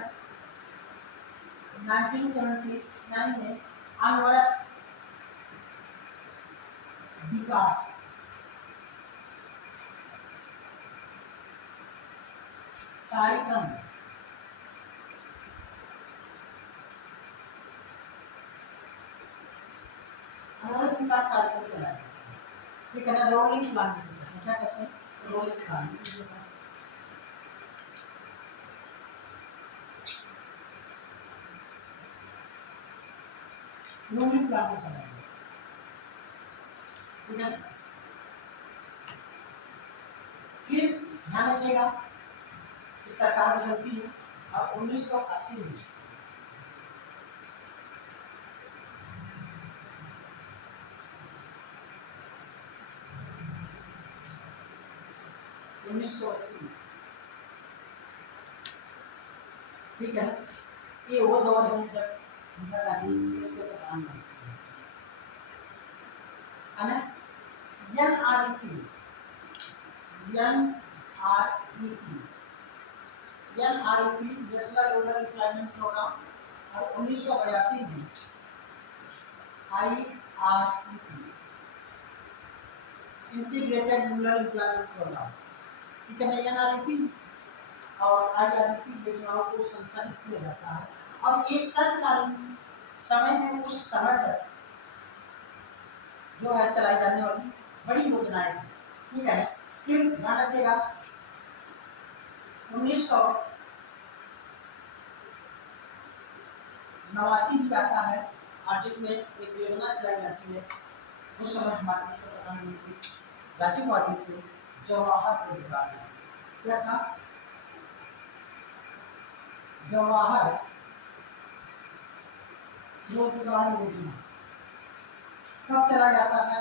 1979 में अनवरत विकास कार्यक्रम अनवरत विकास कार्यक्रम चलाया ठीक है ना रोलिंग प्लान जिसे कहते हैं क्या कहते हैं रोलिंग प्लान रोलिंग प्लान को चलाया ठीक है फिर ध्यान रखिएगा कि सरकार बदलती है और 1980 में ठीक है ये वो दौर है जब इंदिरा गांधी से प्रधानमंत्री NREP national rural employment programme और 1982 में आईआरईपी इंटीग्रेटेड रूरल एम्प्लॉयमेंट प्रोग्राम ठीक है एनआरईपी और आईआरईपी योजनाओं को संचालित किया जाता है और एक तत्कालीन समय में उस समय तक जो है चलाई जाने वाली बड़ी योजनाएं थी ठीक है फिर ध्यान रखिएगा 1989 भी आता है और जिसमें एक योजना चलाई जाती है उस समय हमारे देश के प्रधानमंत्री राजीव गांधी थे जवाहर रोजगार क्या था जवाहर रोजगार योजना कब चला जाता है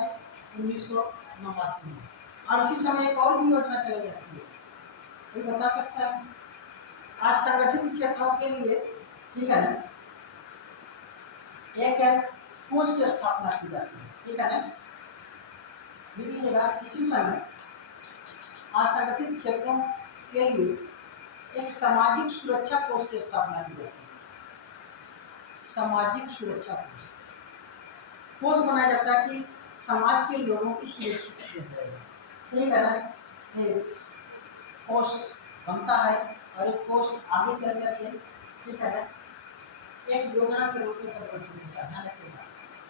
1989 में और उसी समय एक और भी योजना चलाई जाती है कोई बता सकता है आज संगठित क्षेत्रों के लिए ठीक है ना एक कोष की स्थापना की जाती है ठीक है ना लिख लीजिएगा इसी समय असंगठित क्षेत्रों के लिए एक सामाजिक सुरक्षा कोष की स्थापना की जाती है सामाजिक सुरक्षा कोष बनाया जाता है कि समाज के लोगों की सुरक्षित किया जाएगा ठीक है ना कोष बनता है और एक कोष आगे चल करके ठीक है ना एक योजना के रूप में ध्यान रखिएगा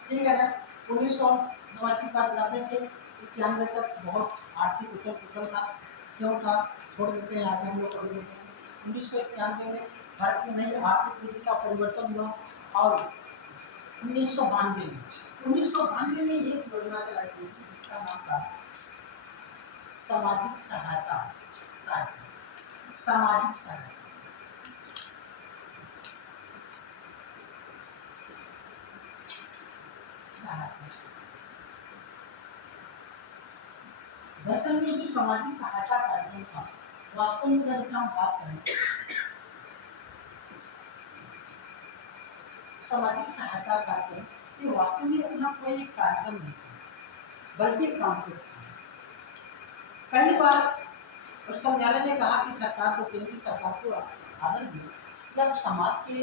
ठीक है ना 1989 बाद 90 से 91 तक बहुत आर्थिक उथल पुथल था क्यों था छोड़ देते हैं आगे हम लोग पढ़ लेते हैं 1991 में भारत में नई आर्थिक नीति का परिवर्तन हुआ और 1992 में एक योजना चलाई गई थी जिसका नाम था सामाजिक सहायता कार्यक्रम सामाजिक सहायता दरअसल में जो सामाजिक सहायता कार्यक्रम था वास्तव में जब हम बात करें सामाजिक सहायता कार्यक्रम ये वास्तव में अपना कोई एक कार्यक्रम नहीं था बल्कि एक कॉन्सेप्ट था पहली बार उच्चतम न्यायालय ने कहा कि सरकार को केंद्रीय सरकार को आदेश दिया कि आप समाज के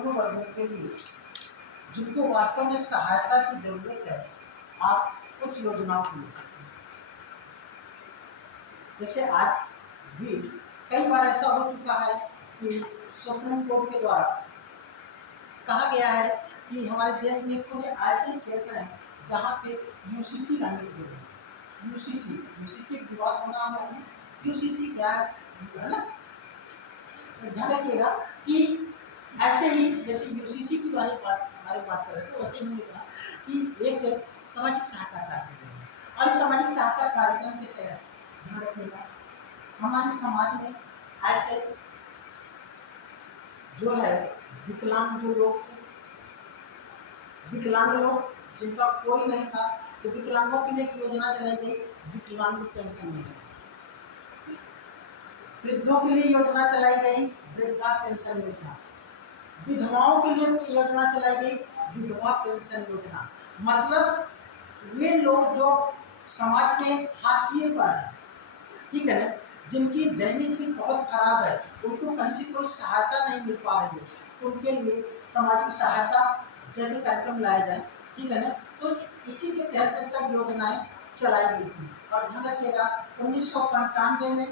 उन वर्गों के लिए जिनको वास्तव में सहायता की जरूरत है आप कुछ योजनाओं को लेकर जैसे आज भी कई बार ऐसा हो चुका है कि सुप्रीम कोर्ट के द्वारा कहा गया है कि हमारे देश में कुछ ऐसे क्षेत्र हैं जहाँ पे यूसीसी लाने की जरूरत है। यूसीसी विवाद होना हमारा, यूसीसी क्या है ना, तो ध्यान रखिएगा कि ऐसे ही जैसे यूसीसी की बारे बात कर रहे थे, वैसे ही कहा कि एक सामाजिक सहायता कार्यक्रम है, और सामाजिक सहायता कार्यक्रम के तहत ध्यान रखिएगा हमारे समाज में ऐसे जो है विकलांग जो लोग थे, विकलांग लोग जिनका कोई नहीं था, तो विकलांगों के लिए एक योजना चलाई गई, विकलांग पेंशन योजना। वृद्धों के लिए योजना चलाई गई, वृद्धा पेंशन योजना। विधवाओं के लिए योजना चलाई गई, विधवा पेंशन योजना। मतलब वे लोग जो समाज के हाशिए पर हैं, ठीक है ना, जिनकी दैनिक स्थिति बहुत खराब है, उनको कहीं से कोई सहायता नहीं मिल पा रही है, तो उनके लिए सामाजिक सहायता जैसे कार्यक्रम लाया जाए, ठीक है ना। तो इसी के तहत सब योजनाएं चलाई गई थी। और ध्यान रखिएगा 1995 में,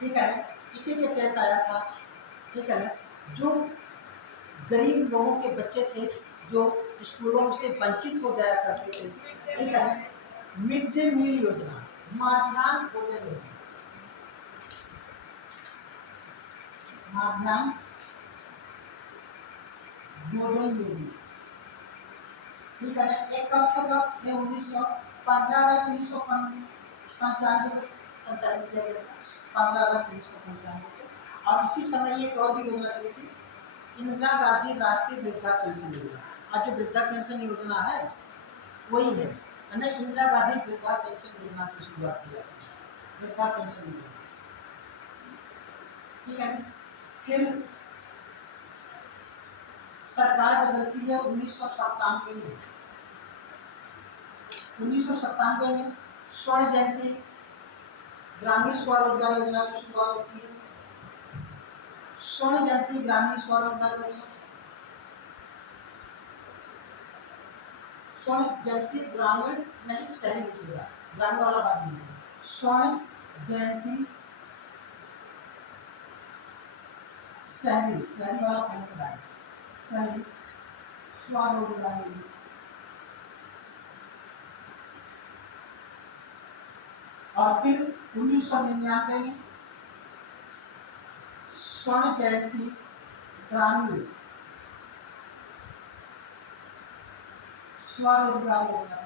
ठीक है ना, इसी के तहत आया था, ठीक है ना, जो गरीब लोगों के बच्चे थे जो स्कूलों से वंचित हो जाया करते थे, ठीक है ना, मिड डे मील योजना, मध्याह्न भोजन योजना, मध्याह्न भोजन योजना, ठीक है ना। एक कब से कब, 1915 को संचालित किया गया था, 15 अगस्त 1995 को। और इसी समय एक और भी योजना चली थी, इंदिरा गांधी राष्ट्रीय वृद्धा पेंशन योजना। आज जो वृद्धा पेंशन योजना है वही है ना, इंदिरा गांधी वृद्धा पेंशन योजना की शुरुआत की जाती है, वृद्धा पेंशन योजना, ठीक है। फिर सरकार बदलती है 1997 में। 1997 में स्वर्ण जयंती ग्रामीण स्वरोजगार योजना की शुरुआत होती है। स्वर्ण जयंती ग्रामीण स्वरोजगार योजना, स्वर्ण जयंती ग्रामीण नहीं शहरी लिखिएगा, ग्रामीण वाला बात नहीं है। स्वर्ण जयंती शहरी, शहरी वाला पहले है, शहरी स्वरोजगार योजना। और फिर 1999 में स्वर्ण जयंती ग्रामीण स्वरोजगार योजना।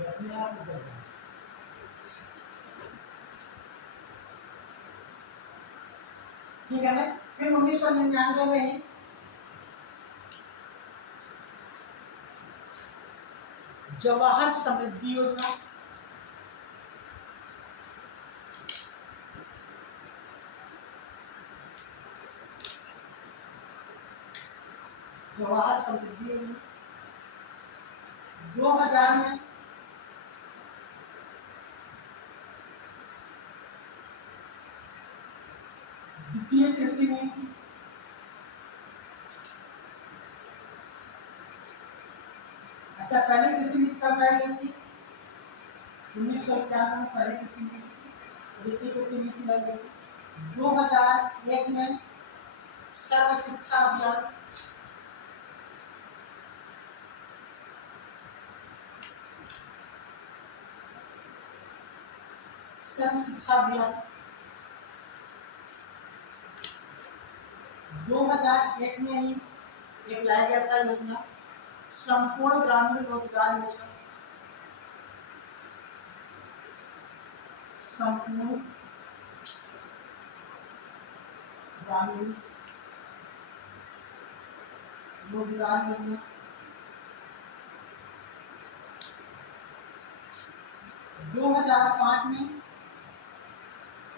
अपने आप उतर जाए, ठीक है ना। फिर 1999 में ही जवाहर समृद्धि योजना, जवाहर समृद्धि योजना 2000 में द्वितीय कृषि नीति, अच्छा पहले कृषि नीति कब लाई गई थी? 1991 में पहले कृषि नीति, द्वितीय कृषि नीति लाई गई। 2001 में सर्व शिक्षा अभियान, सर्व शिक्षा अभियान 2001 में ही एक लाया गया था योजना, संपूर्ण ग्रामीण रोजगार योजना, संपूर्ण ग्रामीण रोजगार योजना, 2005 में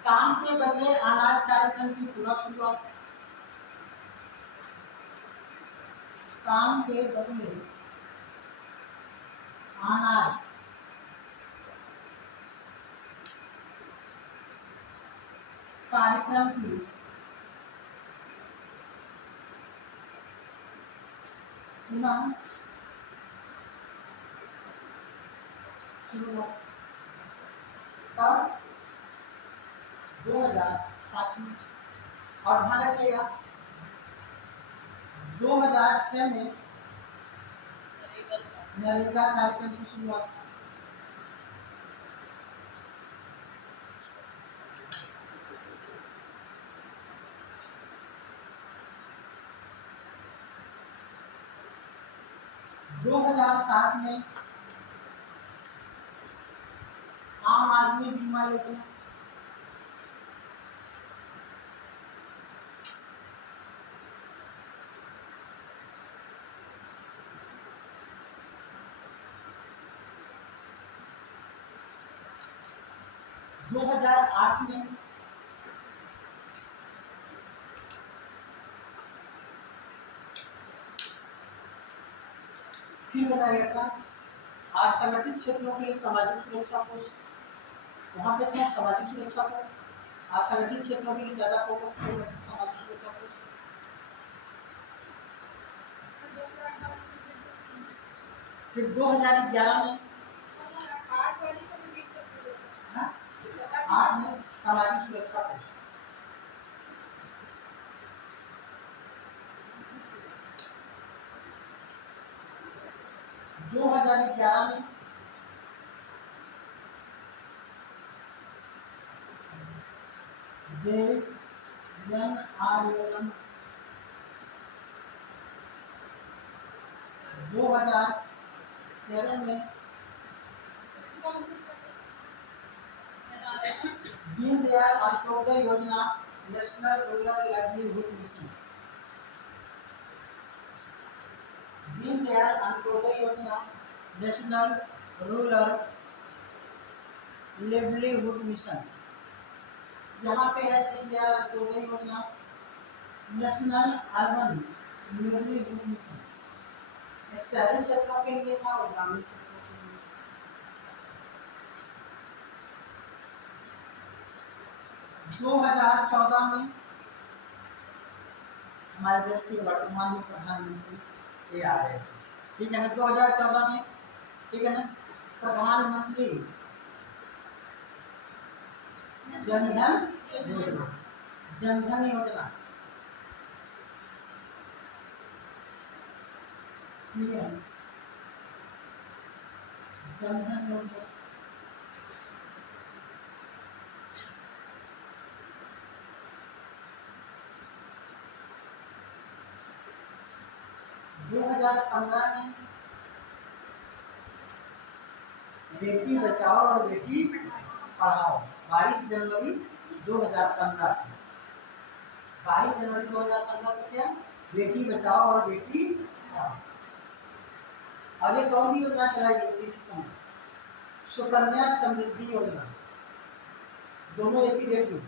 काम के बदले अनाज कार्यक्रम की पुनः शुरुआत। काम के बदले अनाज कार्यक्रम की पुनः शुरुआत कब? 2005 में। और ध्यान रखिएगा 2006 में नरेगा कार्यक्रम की शुरुआत। दो 2007 में आम आदमी बीमा योजना। 2008 में फिर बनाया गया था असंगठित क्षेत्रों के लिए सामाजिक सुरक्षा कोष। वहां पे था सामाजिक सुरक्षा कोष, असंगठित क्षेत्रों के लिए ज्यादा फोकस किया गया था सामाजिक सुरक्षा कोष। फिर 2011 में 8 में सामाजिक सुरक्षा कोष। 2011 में NRLM। 2013 में दीनदयाल अंत्योदय योजना, national rural livelihood mission. Deendayal Antyodaya योजना, नेशनल रूरल लाइवलीहुड मिशन। यहाँ पे है दीनदयाल अंत्योदय योजना, नेशनल अर्बन लाइवलीहुड मिशन। शहरी क्षेत्रों के लिए था और ग्रामीण क्षेत्रों के लिए। 2014 में हमारे देश के वर्तमान में प्रधानमंत्री ये आ रहे थे, ठीक है ना। 2014 में, ठीक है ना, प्रधानमंत्री जनधन योजना। जनधन योजना, ठीक है, जनधन योजना। दो 2015 में बेटी बचाओ और बेटी पढ़ाओ। 22 जनवरी 2015 को, 22 जनवरी 2015 को क्या, बेटी बचाओ और बेटी पढ़ाओ। और एक और भी योजना चलाई गई थी, सुकन्या समृद्धि योजना। दोनों एक ही डेट में,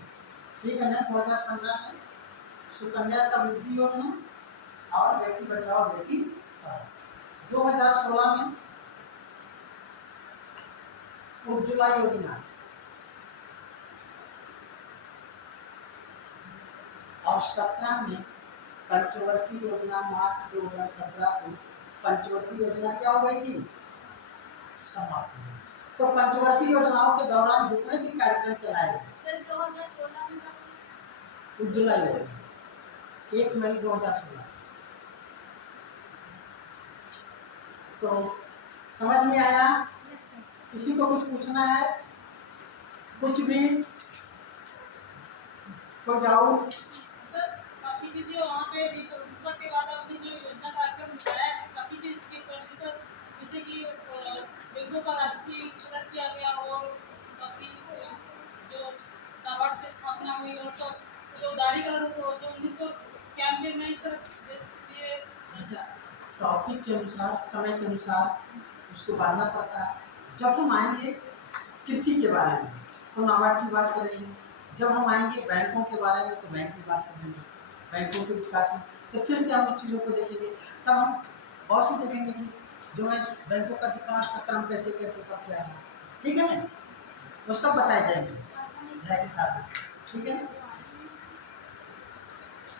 ठीक है ना। 2015 में सुकन्या समृद्धि योजना और बेटी बचाओ बेटी पढ़ाओ। 2016 में उज्ज्वला योजना और 17 में पंचवर्षीय योजना। मार्च 2017 को पंचवर्षीय योजना क्या हो गई थी, समाप्त हो गई। तो पंचवर्षीय योजनाओं के दौरान जितने भी कार्यक्रम चलाए गए, 2016 में उज्ज्वला योजना 1 मई 2016। तो समझ में आया? किसी को कुछ पूछना है, कुछ भी, कोई डाउट? सर काफी चीजें वहाँ पे ऊपर के बाद अपनी जो योजना कार्यक्रम बताया है, काफी चीज इसके प्रोसेसर जैसे कि बेगों का राष्ट्रीय किया गया और काफी जो नाबार्ड की स्थापना हुई और तो जो उदारीकरण जो 1991 में सर ये टॉपिक के अनुसार, समय के अनुसार उसको बांधना पड़ता है। जब हम आएंगे कृषि के बारे में तो नाबार्ड की बात करेंगे, जब हम आएंगे बैंकों के बारे में तो बैंक की बात करेंगे, बैंकों के विकास में, तो फिर से हम उन चीज़ों को देखेंगे। तब हम बहुत सी देखेंगे कि जो है बैंकों का विकास का क्रम कैसे कैसे कब क्या है, ठीक है ना, वो सब बताए जाएंगे अध्याय के साथ, ठीक है।